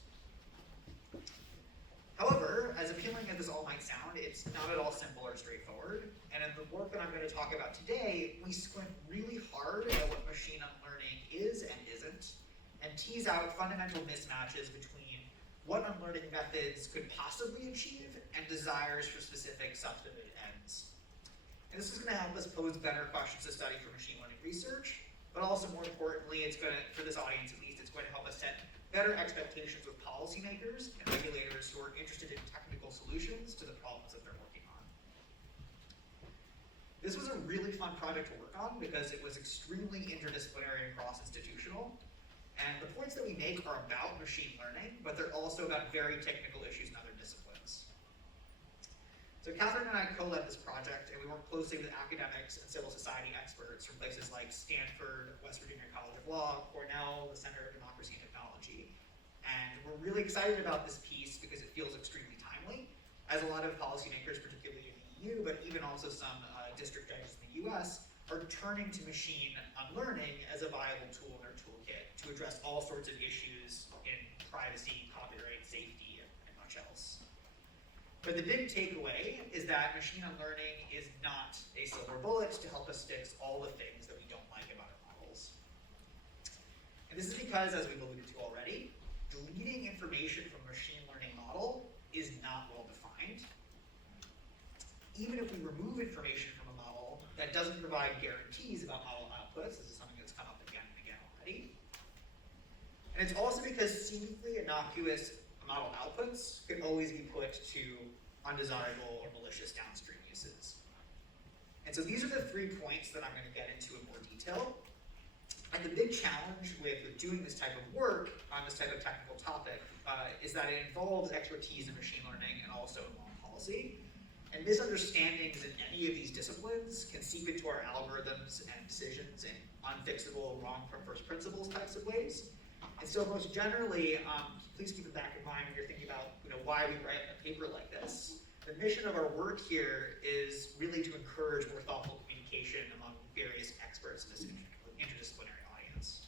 However, as appealing as this all might sound, it's not at all simple or straightforward. And in the work that I'm going to talk about today, we squint really hard at what machine learning is and isn't, and tease out fundamental mismatches between what unlearning methods could possibly achieve and desires for specific substantive ends. And this is going to help us pose better questions to study for machine learning research, but also more importantly, it's going to, for this audience at least, it's going to help us set better expectations with policymakers and regulators who are interested in technical solutions to the problems that they're working on. This was a really fun project to work on because it was extremely interdisciplinary and cross-institutional. And the points that we make are about machine learning, but they're also about very technical issues in other disciplines. So Catherine and I co-led this project, and we worked closely with academics and civil society experts from places like Stanford, West Virginia College of Law, Cornell, the Center for Democracy and Technology. And we're really excited about this piece because it feels extremely timely, as a lot of policymakers, particularly in the EU, but even also some district judges in the US, are turning to machine learning as a viable tool in their toolkit to address all sorts of issues in privacy, copyright, safety, and much else. But the big takeaway is that machine learning is not a silver bullet to help us fix all the things that we don't like about our models. And this is because, as we've alluded to already, deleting information from a machine learning model is not well defined. Even if we remove information from a model, that doesn't provide guarantees about model outputs. This is something that's come up again and again already. And it's also because seemingly innocuous model outputs can always be put to undesirable or malicious downstream uses. And so these are the 3 points that I'm going to get into in more detail. And the big challenge with doing this type of work on this type of technical topic is that it involves expertise in machine learning and also in law and policy. And misunderstandings in any of these disciplines can seep into our algorithms and decisions in unfixable, wrong from first principles types of ways. And so most generally, please keep it back in mind when you're thinking about why we write a paper like this. The mission of our work here is really to encourage more thoughtful communication among various experts in this interdisciplinary audience.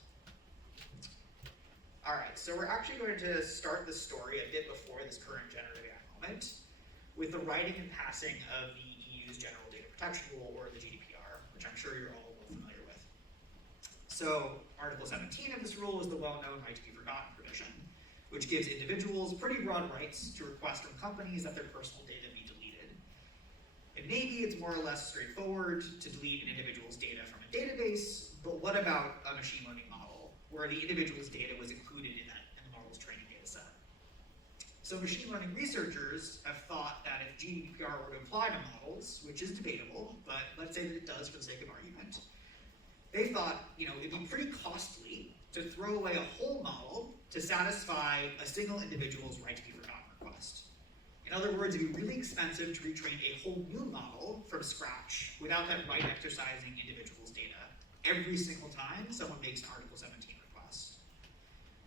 All right, so we're actually going to start the story a bit before this current generative AI moment, with the writing and passing of the EU's General Data Protection Rule, or the GDPR, which I'm sure you're all well familiar with. So Article 17 of this rule is the well-known right to be forgotten provision, which gives individuals pretty broad rights to request from companies that their personal data be deleted. And maybe it's more or less straightforward to delete an individual's data from a database, but what about a machine learning model, where the individual's data was included in the model's training data set? So machine learning researchers have thought that if GDPR were to apply to models, which is debatable, but let's say that it does for the sake of argument, they thought it'd be pretty costly to throw away a whole model to satisfy a single individual's right to be forgotten request. In other words, it'd be really expensive to retrain a whole new model from scratch without that right exercising individual's data every single time someone makes an Article 17 request.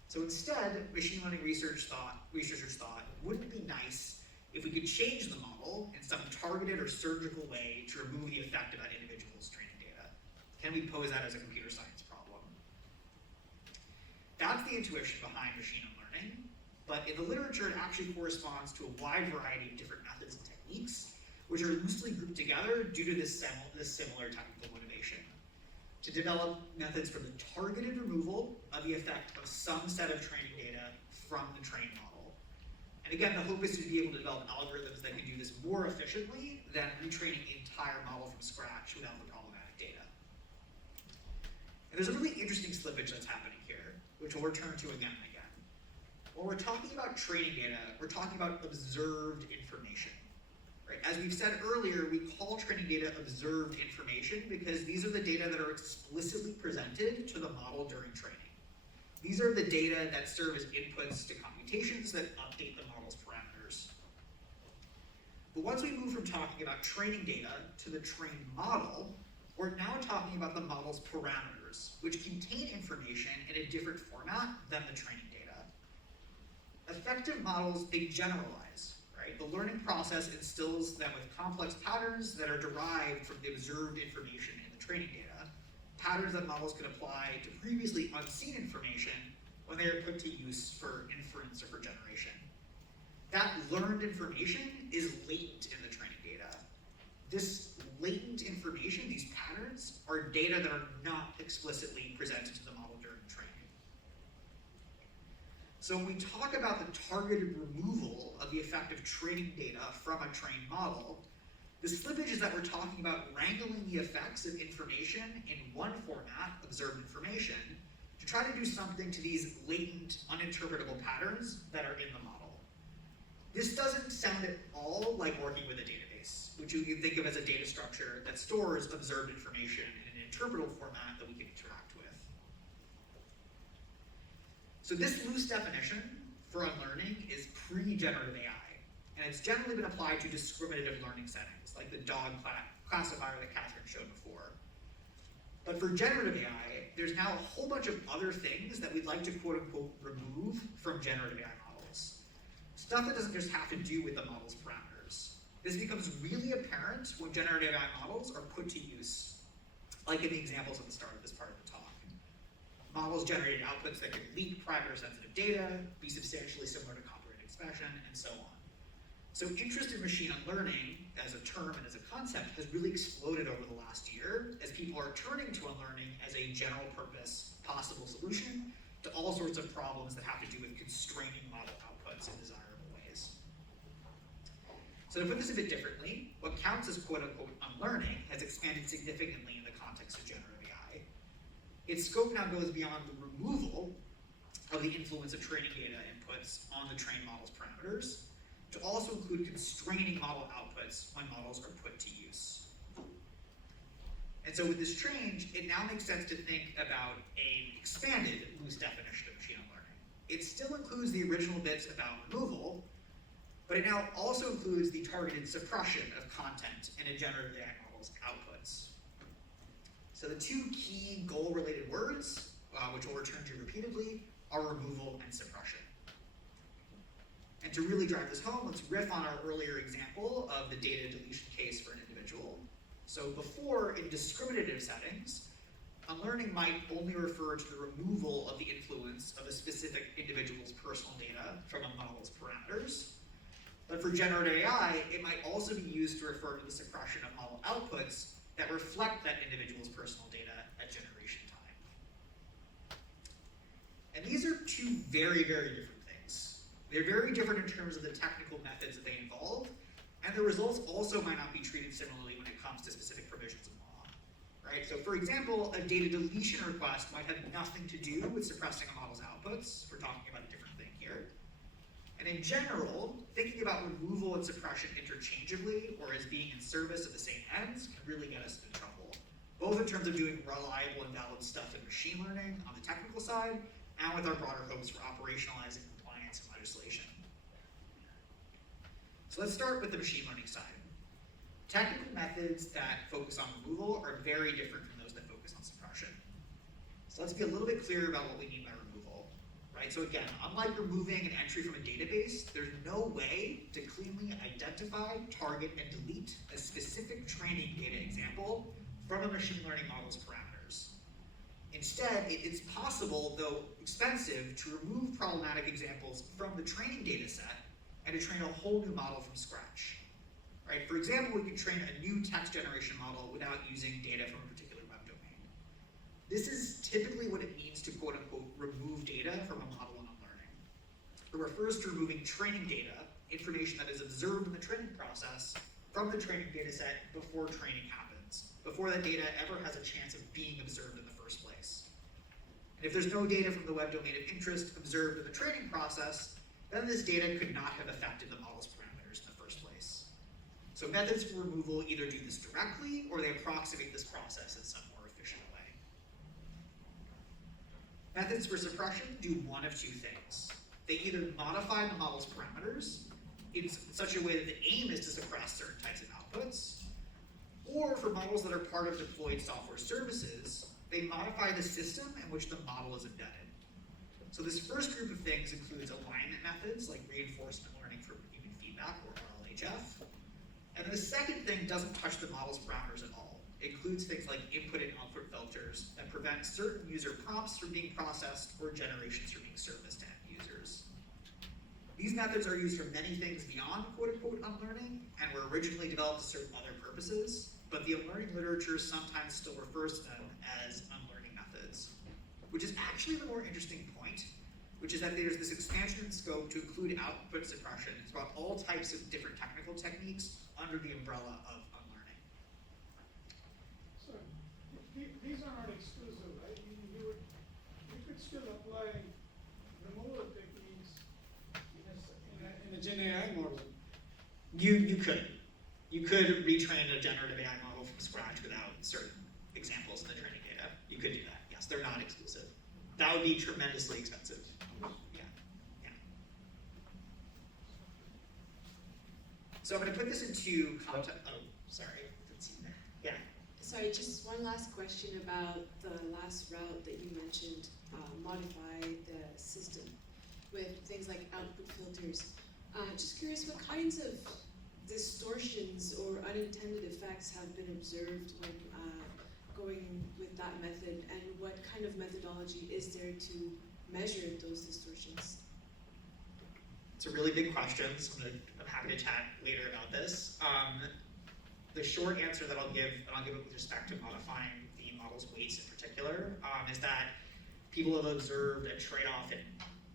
So instead, machine learning researchers thought, wouldn't it be nice if we could change the model in some targeted or surgical way to remove the effect of that individual's training data? Can we pose that as a computer science problem? That's the intuition behind machine learning, but in the literature it actually corresponds to a wide variety of different methods and techniques, which are loosely grouped together due to this similar technical motivation. To develop methods from the targeted removal of the effect of some set of training data from the trained model. And again, the hope is to be able to develop algorithms that can do this more efficiently than retraining the entire model from scratch without the problematic data. And there's a really interesting slippage that's happening here, which we'll return to again and again. When we're talking about training data, we're talking about observed information. Right? As we've said earlier, we call training data observed information because these are the data that are explicitly presented to the model during training. These are the data that serve as inputs to computations that update the model's parameters. But once we move from talking about training data to the trained model, we're now talking about the model's parameters, which contain information in a different format than the training data. Effective models, they generalize. Right? The learning process instills them with complex patterns that are derived from the observed information in the training data, patterns that models can apply to previously unseen information when they are put to use for inference or for generation. That learned information is latent in the training data. This latent information, these patterns, are data that are not explicitly presented to the model during training. So when we talk about the targeted removal of the effect of training data from a trained model, the slippage is that we're talking about wrangling the effects of information in one format, observed information, to try to do something to these latent, uninterpretable patterns that are in the model. This doesn't sound at all like working with a database, which you can think of as a data structure that stores observed information in an interpretable format that we can interact with. So this loose definition for unlearning is pre-generative AI, and it's generally been applied to discriminative learning settings, like the dog classifier that Catherine showed before. But for generative AI, there's now a whole bunch of other things that we'd like to quote-unquote remove from generative AI models. Stuff that doesn't just have to do with the model's parameters. This becomes really apparent when generative AI models are put to use, like in the examples at the start of this part of the talk. Models generated outputs that could leak private or sensitive data, be substantially similar to copyright expression, and so on. So interest in machine learning as a term and as a concept has really exploded over the last year as people are turning to unlearning as a general purpose possible solution to all sorts of problems that have to do with constraining model outputs in desirable ways. So to put this a bit differently, what counts as quote-unquote unlearning has expanded significantly in the context of generative AI. Its scope now goes beyond the removal of the influence of training data inputs on the trained model's parameters to also include constraining model outputs when models are put to use. And so with this change, it now makes sense to think about an expanded loose definition of machine learning. It still includes the original bits about removal, but it now also includes the targeted suppression of content in a generative AI model's outputs. So the two key goal-related words, which we'll return to repeatedly, are removal and suppression. And to really drive this home, let's riff on our earlier example of the data deletion case for an individual. So before, in discriminative settings, unlearning might only refer to the removal of the influence of a specific individual's personal data from a model's parameters. But for generative AI, it might also be used to refer to the suppression of model outputs that reflect that individual's personal data at generation time. And these are two very, very different things. They're very different in terms of the technical methods that they involve, and the results also might not be treated similarly when it comes to specific provisions of law. Right? So for example, a data deletion request might have nothing to do with suppressing a model's outputs. We're talking about a different thing here. And in general, thinking about removal and suppression interchangeably or as being in service of the same ends can really get us into trouble, both in terms of doing reliable and valid stuff in machine learning on the technical side, and with our broader hopes for operationalizing compliance and legislation. So let's start with the machine learning side. Technical methods that focus on removal are very different from those that focus on suppression. So let's be a little bit clear about what we mean by removal. Right? So again, unlike removing an entry from a database, there's no way to cleanly identify, target, and delete a specific training data example from a machine learning model's parameters. Instead, it's possible, though expensive, to remove problematic examples from the training data set and to train a whole new model from scratch. Right? For example, we can train a new text generation model without using data from a particular web domain. This is typically what it means to quote-unquote remove data from a model in unlearning. It refers to removing training data, information that is observed in the training process, from the training data set before training happens, before that data ever has a chance of being observed in the first place. And if there's no data from the web domain of interest observed in the training process, then this data could not have affected the model's parameters in the first place. So methods for removal either do this directly or they approximate this process in some more efficient way. Methods for suppression do one of two things. They either modify the model's parameters in such a way that the aim is to suppress certain types of outputs, or for models that are part of deployed software services, they modify the system in which the model is embedded. So this first group of things includes alignment methods like reinforcement learning for human feedback, or RLHF. And then the second thing doesn't touch the model's parameters at all. It includes things like input and output filters that prevent certain user prompts from being processed or generations from being serviced to end users. These methods are used for many things beyond quote-unquote unlearning and were originally developed to serve other purposes, but the unlearning literature sometimes still refers to them as unlearning methods, which is actually the more interesting point, which is that there's this expansion in scope to include output suppression. It's about all types of different technical techniques under the umbrella of unlearning. So these are not exclusive, right? You could still apply removal techniques in a Gen AI model. You could. You could retrain a generative AI model from scratch without certain examples in the training data. You could do that. Yes, they're not exclusive. That would be tremendously expensive. Yeah. Yeah. So I'm going to put this into context. Oh, sorry. Didn't see that. Yeah. Sorry, just one last question about the last route that you mentioned, modify the system with things like output filters. Just curious, what kinds of distortions or unintended effects have been observed when going with that method, and what kind of methodology is there to measure those distortions? It's a really big question, so I'm happy to chat later about this. The short answer that I'll give, and I'll give it with respect to modifying the model's weights in particular, is that people have observed a trade-off in,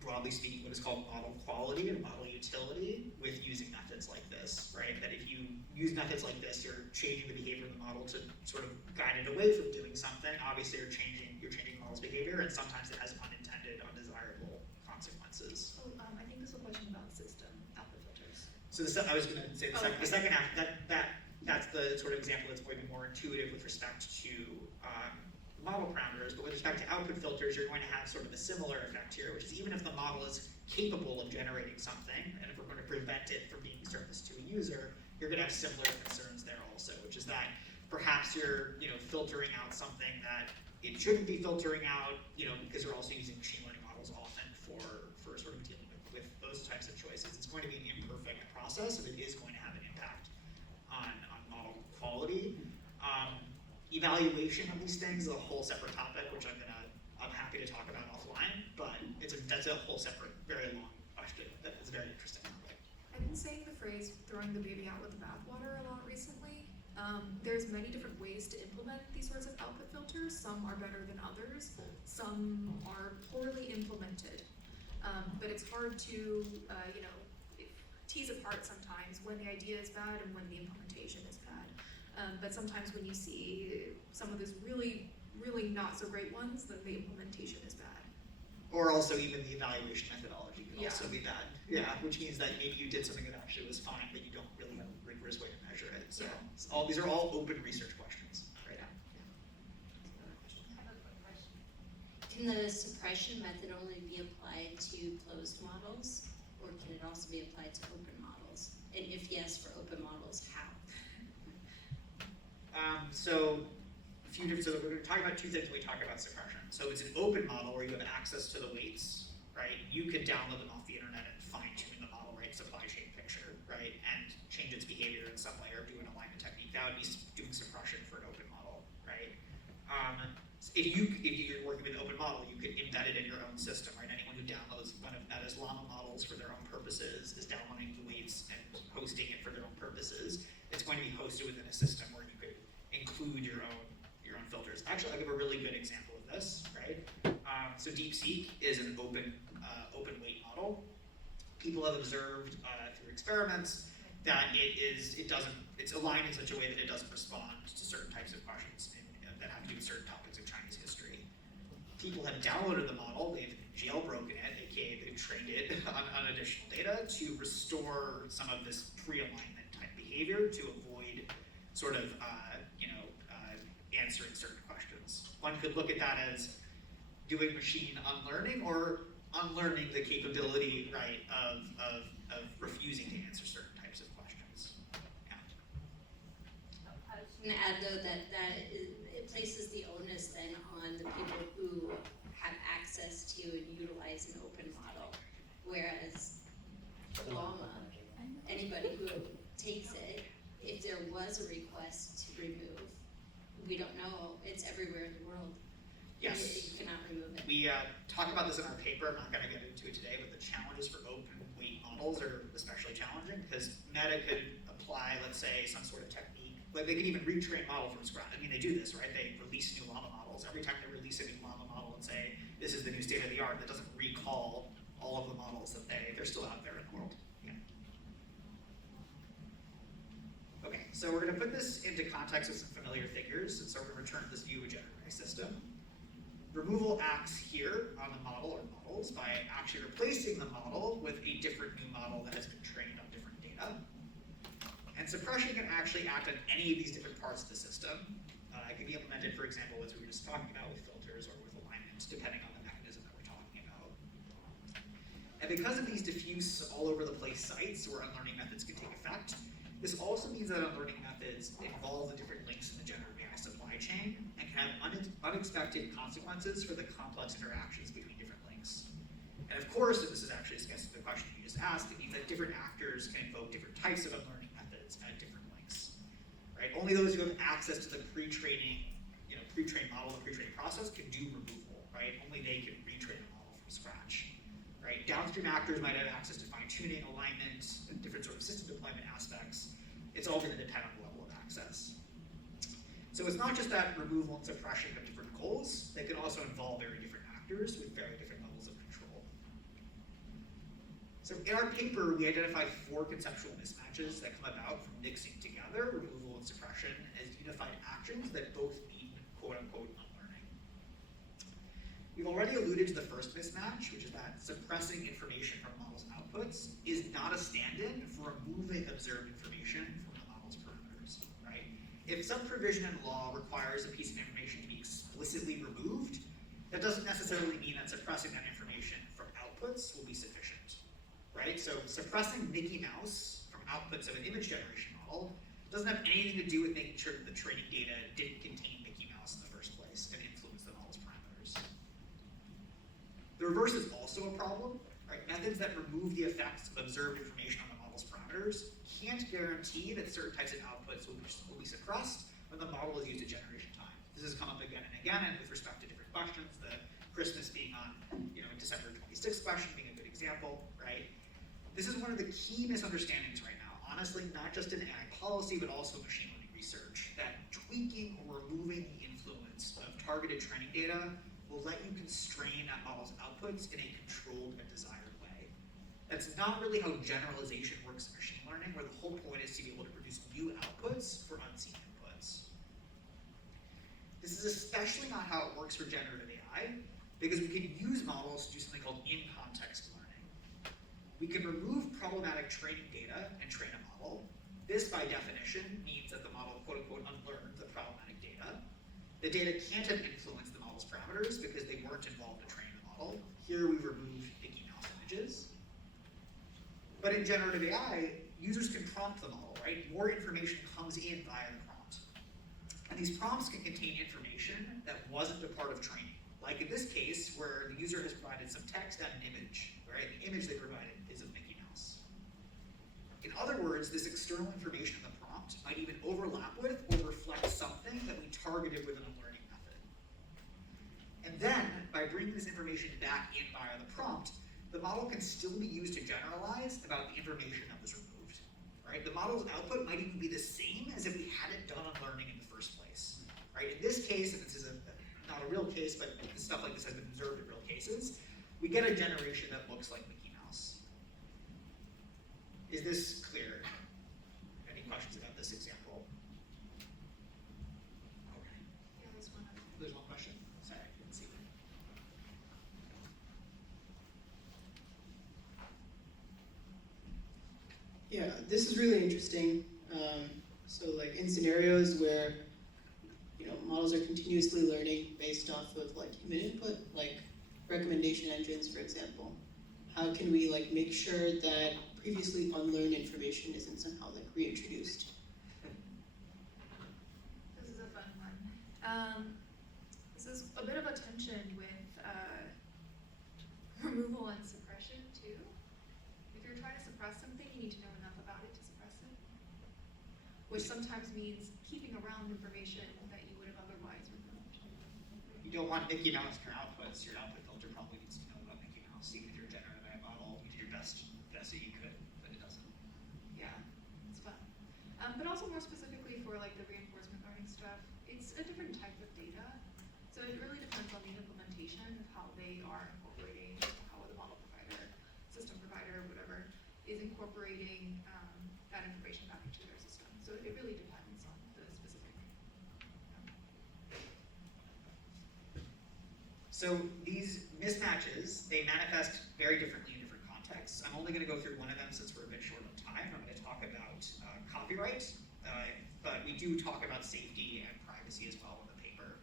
broadly speaking, what is called model quality and model utility with using methods like this, right? That if you use methods like this, you're changing the behavior of the model to sort of guide it away from doing something. Obviously, you're changing the model's behavior, and sometimes it has unintended, undesirable consequences. Oh, I think this is a question about system output filters. So I was going to say the second half, that's the sort of example that's maybe more intuitive with respect to model parameters, but with respect to output filters, you're going to have sort of a similar effect here, which is even if the model is capable of generating something, and if we're going to prevent it from being surfaced to a user, you're going to have similar concerns there also, which is that perhaps you're filtering out something that it shouldn't be filtering out, because you're also using machine learning models often for sort of dealing with those types of choices. It's going to be an imperfect process, and it is going to have an impact on model quality. Evaluation of these things is a whole separate topic, which I'm happy to talk about offline, but that's a whole separate, very long question that is very interesting. I've been saying the phrase throwing the baby out with the bathwater a lot recently. There's many different ways to implement these sorts of output filters. Some are better than others. Some are poorly implemented. But it's hard to, tease apart sometimes when the idea is bad and when the implementation is bad. But sometimes when you see some of those really, really not so great ones, then the implementation is bad. Or also even the evaluation methodology can Yeah. also be bad. Yeah, which means that maybe you did something that actually was fine, but you don't really have a rigorous way to measure it. So these are all open research questions. Right? I have a question. Can the suppression method only be applied to closed models, or can it also be applied to open models? And if yes, for open models, how? So we're going to talk about two things when we talk about suppression. So it's an open model where you have access to the weights, right? You could download them off the internet and fine-tune the model, right? Supply chain picture, right? And change its behavior in some way or do an alignment technique. That would be doing suppression for an open model, right? If you're working with an open model, you could embed it in your own system, right? Anyone who downloads one of Meta's Llama models for their own purposes is downloading the weights and hosting it for their own purposes. It's going to be hosted within a system where you could include your own filters. Actually, I'll give a really good example of this, right? So DeepSeek is an open weight model. People have observed through experiments that it's aligned in such a way that it doesn't respond to certain types of questions that have to do with certain topics of Chinese history. People have downloaded the model, they've jailbroken it, aka they've trained it on additional data to restore some of this pre-alignment type behavior to avoid sort of answering certain questions. One could look at that as doing machine unlearning or unlearning the capability, right, of refusing to answer certain types of questions. Yeah. I was going to add though that it places the onus then on the people who have access to and utilize an open model, whereas Llama, anybody who takes it, if there was a request to remove, we don't know, it's everywhere in the world. Yes. You cannot remove it. We talk about this in our paper. I'm not going to get into it today, but the challenges for open weight models are especially challenging because Meta could apply, let's say, some sort of technique. Like they could even retrain model from scratch. I mean, they do this, right? They release new Llama models. Every time they release a new Llama model and say, this is the new state of the art, that doesn't recall They're still out there in the world. Yeah. Okay, so we're going to put this into context with some familiar figures, and so we're going to return to this view of a generative AI system. Removal acts here on the model or models by actually replacing the model with a different new model that has been trained on different data. And suppression can actually act on any of these different parts of the system. It can be implemented, for example, as we were just talking about with filters or with alignments, depending on the mechanism that we're talking about. And because of these diffuse, all over the place sites where unlearning methods can take effect, this also means that unlearning methods involve the different links in the generative AI supply chain and can have unexpected consequences for the complex interactions between different links. And of course, and this is actually discussing the question you just asked, it means that different actors can invoke different types of unlearning methods at different links. Right? Only those who have access to the pre-training, pre-trained model, the pre-training process can do removal, right? Only they can retrain a model from scratch. Right? Downstream actors might have access to fine-tuning, alignment, and different sort of system deployment aspects. It's all going to depend on the level of access. So it's not just that removal and suppression have different goals, they can also involve very different actors with very different levels of control. So in our paper, we identified 4 conceptual mismatches that come about from mixing together removal and suppression as unified actions that both mean quote-unquote unlearning. We've already alluded to the first mismatch, which is that suppressing information from models' outputs is not a stand-in for removing observed information from the model's parameters, right? If some provision in law requires a piece of information to be explicitly removed, that doesn't necessarily mean that suppressing that information from outputs will be sufficient, right? So suppressing Mickey Mouse from outputs of an image generation model doesn't have anything to do with making sure that the training data didn't contain Mickey Mouse in the first place and influence the model's parameters. The reverse is also a problem, right? Methods that remove the effects of observed information on the model's parameters can't guarantee that certain types of outputs will be suppressed when the model is used at generation time. This has come up again and again, and with respect to different questions, the Christmas being on, December 26th question being a good example, right? This is one of the key misunderstandings right now, honestly, not just in AI policy, but also machine learning research, that tweaking or removing the influence of targeted training data will let you constrain that model's outputs in a controlled and desired way. That's not really how generalization works in machine learning, where the whole point is to be able to produce new outputs for unseen inputs. This is especially not how it works for generative AI, because we can use models to do something called in-context learning. We can remove problematic training data and train a model. This, by definition, means that the model, quote-unquote, unlearned the problematic data. The data can't have influenced the model's parameters because they weren't involved in training the model. Here we remove Mickey Mouse images. But in generative AI, users can prompt the model, right? More information comes in via the prompt. And these prompts can contain information that wasn't a part of training. Like in this case, where the user has provided some text and an image, right? The image they provided is of Mickey Mouse. In other words, this external information in the prompt might even overlap with or reflect something that we targeted with an unlearning method. And then, by bringing this information back in via the prompt, the model can still be used to generalize about the information that was removed, right? The model's output might even be the same as if we hadn't done unlearning in the first place, right? In this case, and this is not a real case, but stuff like this has been observed in real cases, we get a generation that looks like Mickey Mouse. Is this clear? Any questions about this example? Okay. Yeah, there's one other. There's one question? Sorry, I didn't see that. Yeah, this is really interesting. So like in scenarios where models are continuously learning based off of like human input, like recommendation engines, for example, how can we like make sure that previously unlearned information isn't somehow like reintroduced? This is a fun one. This is a bit of a tension with removal and suppression too. If you're trying to suppress something, you need to know enough about it to suppress it, which sometimes means keeping around information that you would have otherwise removed. You don't want Mickey Mouse in your outputs. Your output filter probably needs to know about Mickey Mouse. Even if you're a generative AI model, you did your best that you could, but it doesn't. Yeah, it's fun. But also more specifically for like the reinforcement learning stuff, it's a different type of data. So it really depends on the implementation of how they are incorporating, how the model provider, system provider would is incorporating that information back into their system. So it really depends on the specific. So these mismatches, they manifest very differently in different contexts. I'm only going to go through one of them since we're a bit short on time. I'm going to talk about copyright, but we do talk about safety and privacy as well in the paper.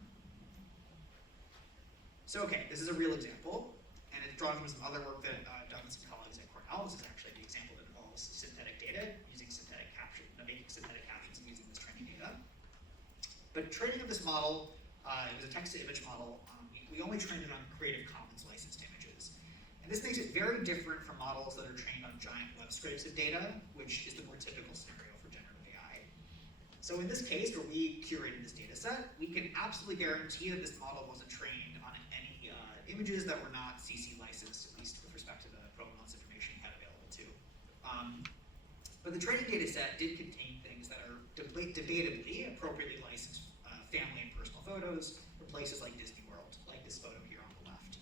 So okay, this is a real example, and it's drawn from some other work that Doug and some colleagues at Cornell. This is actually the example that involves synthetic data, using synthetic caption, making synthetic captions and using this training data. But training of this model, it was a text-to-image model. We only trained it on Creative Commons licensed images. And this makes it very different from models that are trained on giant web scrapes of data, which is the more typical scenario for generative AI. So in this case, where we curated this data set, we can absolutely guarantee that this model wasn't trained on any images that were not CC licensed, at least with respect to the provenance information we had available too. But the training data set did contain things that are debatably appropriately licensed family and personal photos from places like Disney World, like this photo here on the left.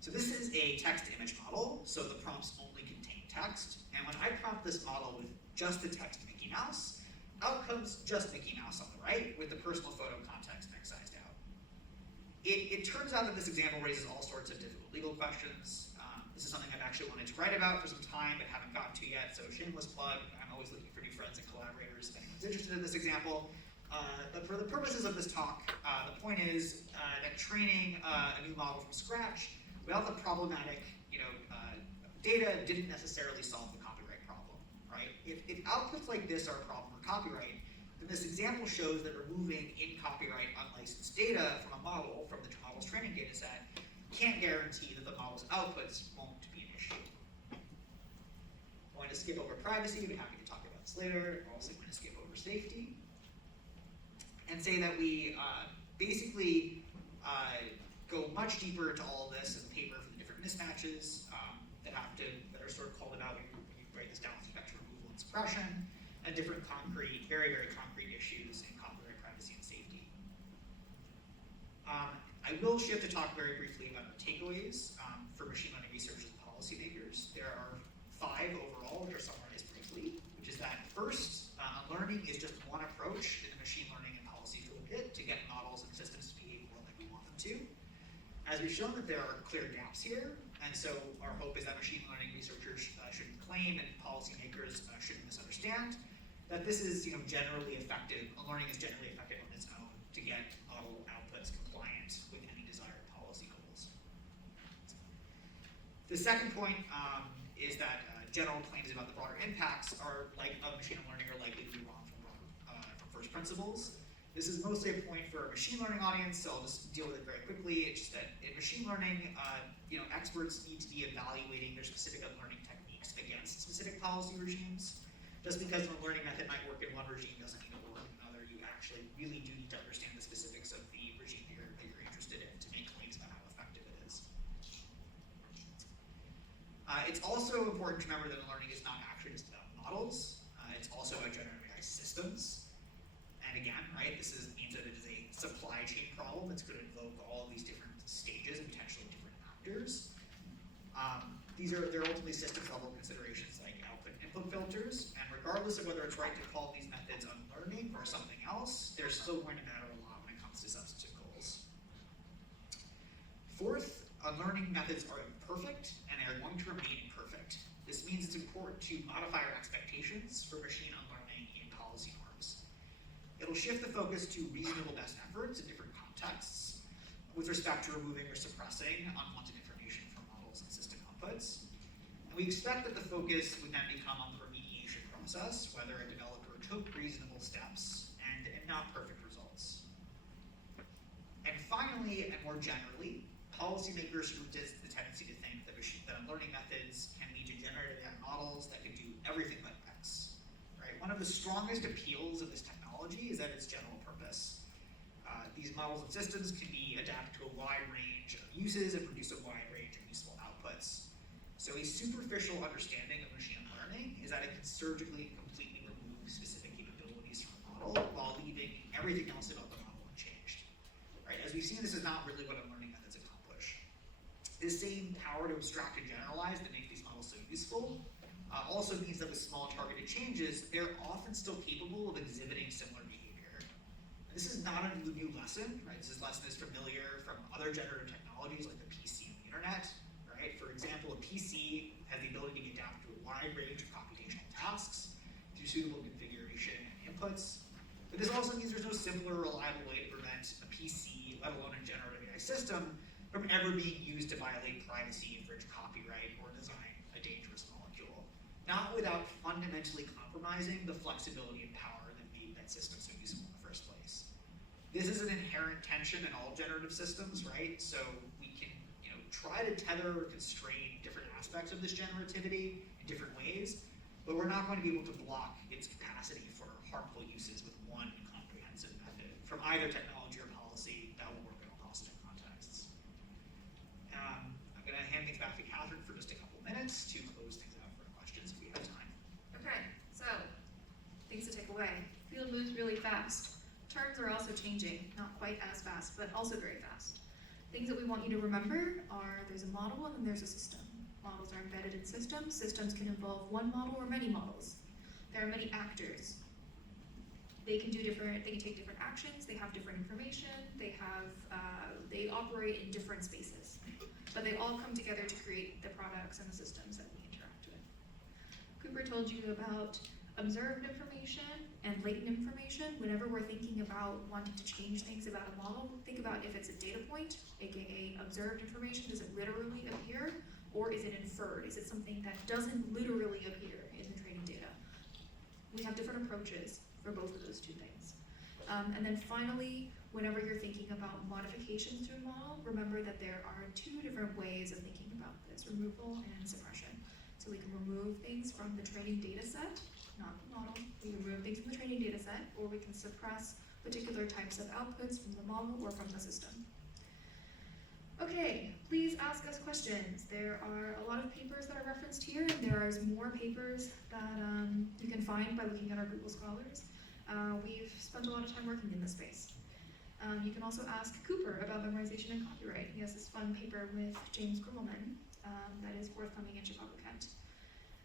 So this is a text-to-image model, so the prompts only contain text. And when I prompt this model with just the text Mickey Mouse, out comes just Mickey Mouse on the right with the personal photo context excised out. It turns out that this example raises all sorts of difficult legal questions. This is something I've actually wanted to write about for some time but haven't gotten to yet, so shameless plug. I'm always looking for new friends and collaborators if anyone's interested in this example. But for the purposes of this talk, the point is that training a new model from scratch without the problematic, data didn't necessarily solve the copyright problem, right? If outputs like this are a problem for copyright, then this example shows that removing in copyright unlicensed data from a model, from the model's training data set, can't guarantee that the model's outputs won't be an issue. I'm going to skip over privacy, I'd be happy to talk about this later. We're also going to skip over safety, and say that we basically go much deeper into all of this in the paper for the different mismatches that are sort of called out when you write this down with respect to removal and suppression, and different concrete, very, very concrete issues in copyright privacy and safety. I will shift to talk very briefly about the takeaways for machine learning researchers and policymakers. There are 5 overall, which are summarized briefly, which is that first, learning is just one approach in the machine learning and policy toolkit to get models and systems to behave more like we want them to. As we've shown that there are clear gaps here, and so our hope is that machine learning researchers shouldn't claim and policymakers shouldn't misunderstand that this is generally effective, learning is generally effective on its own to get model outputs compliant with any desired policy goals. The second point is that general claims about the broader impacts of machine learning are likely to be wrong from first principles. This is mostly a point for a machine learning audience, so I'll just deal with it very quickly. It's just that in machine learning, experts need to be evaluating their specific learning techniques against specific policy regimes. Just because a learning method might work in one regime doesn't mean it will work in another. You actually really do need to understand the specifics of the regime that you're interested in to make claims about how effective it is. It's also important to remember that learning is not actually just about models. It's also about generative AI systems. And again, right, this means that it is a supply chain problem that's going to invoke all of these different stages and potentially different actors. They're ultimately systems level considerations like output and input filters, and regardless of whether it's right to call these methods unlearning or something else, they're still going to matter a lot when it comes to substantive goals. Fourth, unlearning methods are imperfect, and they are going to remain imperfect. This means it's important to modify our expectations for machine unlearning in policy norms. It'll shift the focus to reasonable best efforts in different contexts with respect to removing or suppressing unwanted information from models and system outputs. And we expect that the focus would then become on the remediation process, whether a developer took reasonable steps and not perfect results. And finally, and more generally, policymakers who resist the tendency to think that learning methods can lead to generative AI models that can do everything but X. Right? One of the strongest appeals of this technology is that it's general purpose. These models and systems can be adapted to a wide range of uses and produce a wide range of useful outputs. So a superficial understanding of machine learning is that it can surgically and completely remove specific capabilities from a model while leaving everything else about the model unchanged. Right? As we've seen, this is not really what unlearning methods accomplish. This same power to abstract and generalize that makes these models so useful also means that with small targeted changes, they're often still capable of exhibiting similar behavior. This is not a new lesson, right? This lesson is familiar from other generative technologies like the PC and the internet, right? For example, a PC has the ability to adapt to a wide range of computational tasks through suitable configuration and inputs. But this also means there's no simple or reliable way to prevent a PC, let alone a generative AI system, from ever being used to violate privacy, infringe copyright, or design a dangerous molecule. Not without fundamentally compromising the flexibility and power that made that system so useful in the first place. This is an inherent tension in all generative systems, right? So we can, try to tether or constrain different aspects of this generativity in different ways, but we're not going to be able to block its capacity for harmful uses with one comprehensive method from either technology or policy that will work in all possible contexts. I'm going to hand things back to Catherine for just a couple minutes to close things out for questions if we have time. Okay, so things to take away. Field moves really fast. Terms are also changing, not quite as fast, but also very fast. Things that we want you to remember are there's a model and then there's a system. Models are embedded in systems. Systems can involve one model or many models. There are many actors. They can take different actions, they have different information, they operate in different spaces. But they all come together to create the products and the systems that we interact with. Cooper told you about observed information and latent information. Whenever we're thinking about wanting to change things about a model, think about if it's a data point, aka observed information, does it literally appear, or is it inferred? Is it something that doesn't literally appear in the training data? We have different approaches for both of those two things. And then finally, whenever you're thinking about modifications to a model, remember that there are two different ways of thinking about this, removal and suppression. So we can remove things from the training data set, not the model. We can remove things from the training data set, or we can suppress particular types of outputs from the model or from the system. Okay, please ask us questions. There are a lot of papers that are referenced here, and there are more papers that you can find by looking at our Google Scholars. We've spent a lot of time working in this space. You can also ask Cooper about memorization and copyright. He has this fun paper with James Grummelman that is forthcoming in Chicago Kent.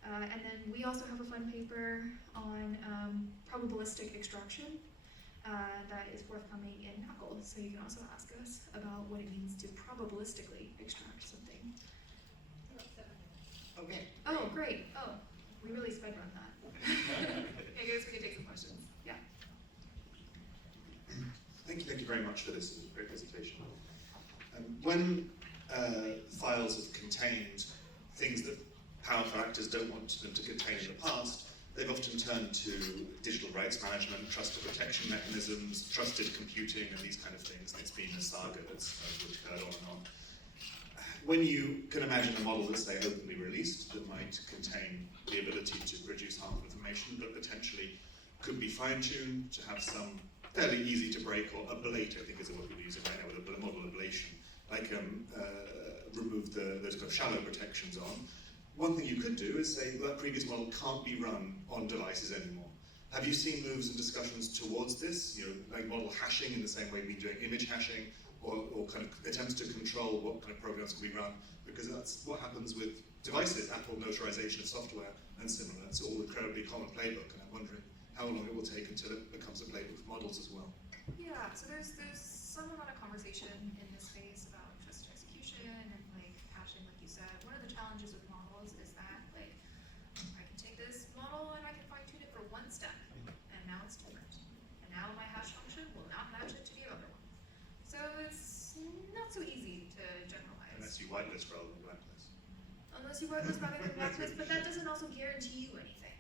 And then we also have a fun paper on probabilistic extraction that is forthcoming in NACL. So you can also ask us about what it means to probabilistically extract something. Okay. Oh, great. Oh, we really sped run that. I guess we can take some questions. Yeah. Thank you very much for this great presentation. When files have contained things that powerful actors don't want them to contain in the past, they've often turned to digital rights management, trusted protection mechanisms, trusted computing, and these kind of things. And it's been a saga that's recurred on and on. When you can imagine a model that's, say, openly released, that might contain the ability to produce harmful information, but potentially could be fine-tuned to have some fairly easy to break, or ablate, I think is the word we use right now, with a model ablation, like remove those kind of shallow protections on. One thing you could do is say that previous model can't be run on devices anymore. Have you seen moves and discussions towards this? Like model hashing in the same way we're doing image hashing, or kind of attempts to control what kind of programs can be run, because that's what happens with devices, Apple notarization of software and similar. It's all incredibly common playbook, and I'm wondering how long it will take until it becomes a playbook for models as well. Yeah, so there's some amount of conversation in this space about trusted execution and like hashing, like you said. One of the challenges with models is that like I can take this model and I can fine tune it for one step, and now it's different. And now my hash function will not match it to the other one. So it's not so easy to generalize. Unless you whitelist rather than blacklist. Unless you whitelist rather than blacklist, but that doesn't also guarantee you anything,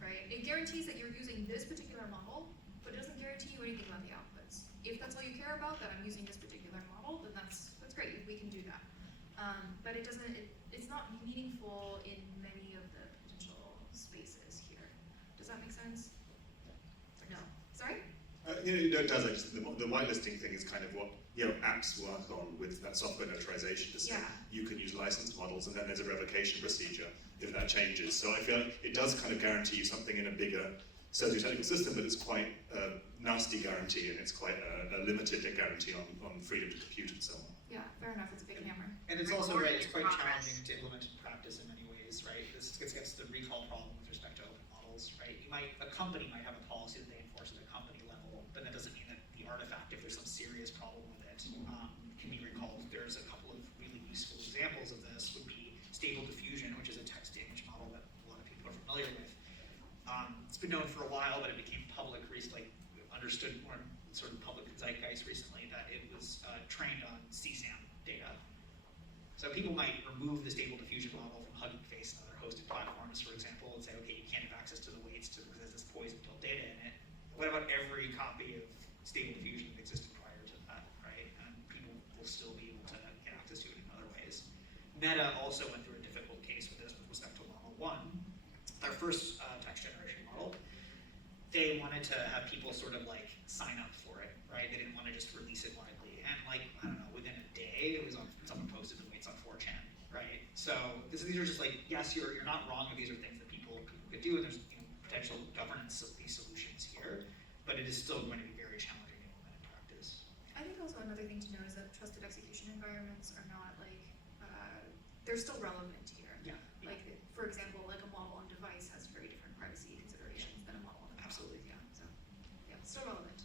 right? It guarantees that you're using this particular model, but it doesn't guarantee you anything about the outputs. If that's all you care about, that I'm using this particular model, then that's great. We can do that. But it doesn't. It's not meaningful in many of the potential spaces here. Does that make sense? No. Sorry? It does. The whitelisting thing is kind of what apps work on with that software notarization to say you can use licensed models, and then there's a revocation procedure if that changes. So I feel like it does kind of guarantee you something in a bigger socio-technical system, but it's quite a nasty guarantee, and it's quite a limited guarantee on freedom to compute and so on. Yeah, fair enough. It's a big hammer. And it's also, right, it's quite challenging to implement in practice in many ways, right? This this gets to the recall problem with respect to open models, right? A company might have a policy that they enforce at the company level, but that doesn't mean that the artifact, if there's some serious problem with it, can be recalled. There's a couple of really useful examples of this would be Stable Diffusion, which is a text-to-image model that a lot of people are familiar with. It's been known for a while, but it became public recently, understood more sort of public zeitgeist recently, that it was trained on CSAM data. So people might remove the Stable Diffusion model from Hugging Face and other hosted platforms, for example, and say, okay, you can't have access to the weights because there's this poison-filled data in it. What about every copy of Stable Diffusion that existed prior to that, right? And people will still be able to get access to it in other ways. Meta also went through a difficult case with this with respect to Model 1. Their first text generation model, they wanted to have people sort of like sign up for it, right? They didn't want to just release it widely. And like, I don't know, within a day, it was on, someone posted the weights on 4chan, right? So these are just like, yes, you're not wrong, but these are things that people could do, and there's potential governance of these solutions here, but it is still going to be very challenging to implement in practice. I think also another thing to know is that trusted execution environments are not like, they're still relevant here. Yeah. Like, for example, like a model on device has very different privacy considerations than a model on the cloud. Absolutely. Yeah, so, yeah, still relevant.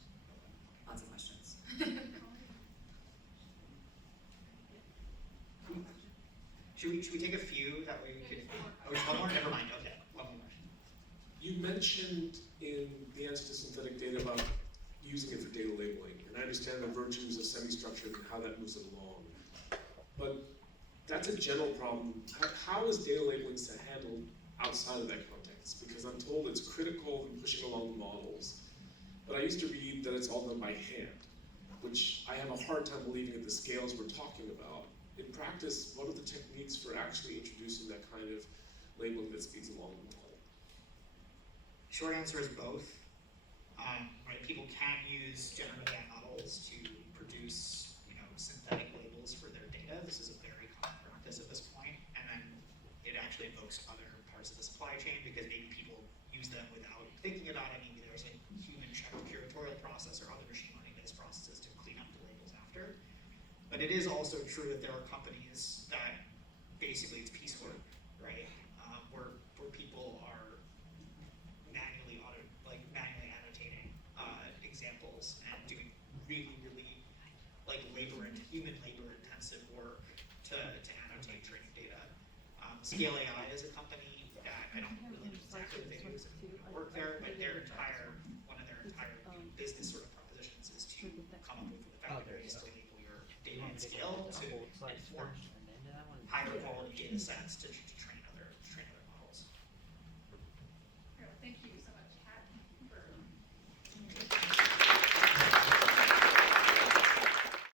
Lots of questions. Should we take a few that way we could? Oh, just one more? Never mind. Okay, one more question. You mentioned in the answer to synthetic data about using it for data labeling, and I understand the virtues of semi-structured and how that moves it along. But that's a general problem. How is data labeling handled outside of that context? Because I'm told it's critical in pushing along the models, but I used to read that it's all done by hand, which I have a hard time believing at the scales we're talking about. In practice, what are the techniques for actually introducing that kind of labeling that speeds along the model? Short answer is both. Right, people can use generative AI models to produce, synthetic labels for their data. This is a very common practice at this point, and then it actually invokes other parts of the supply chain because maybe people use them without thinking about it. Maybe there's a human check curatorial process or other machine learning-based processes to clean up the labels after. But it is also true that there are companies that basically it's piecework, right? Where people are manually annotating examples and doing really human labor-intensive work to annotate training data. Scale AI is a company that I don't really know exactly what they do because I don't work there, but one of their entire business sort of propositions is to come up with effective ways to label your data at scale to inform higher quality data sets to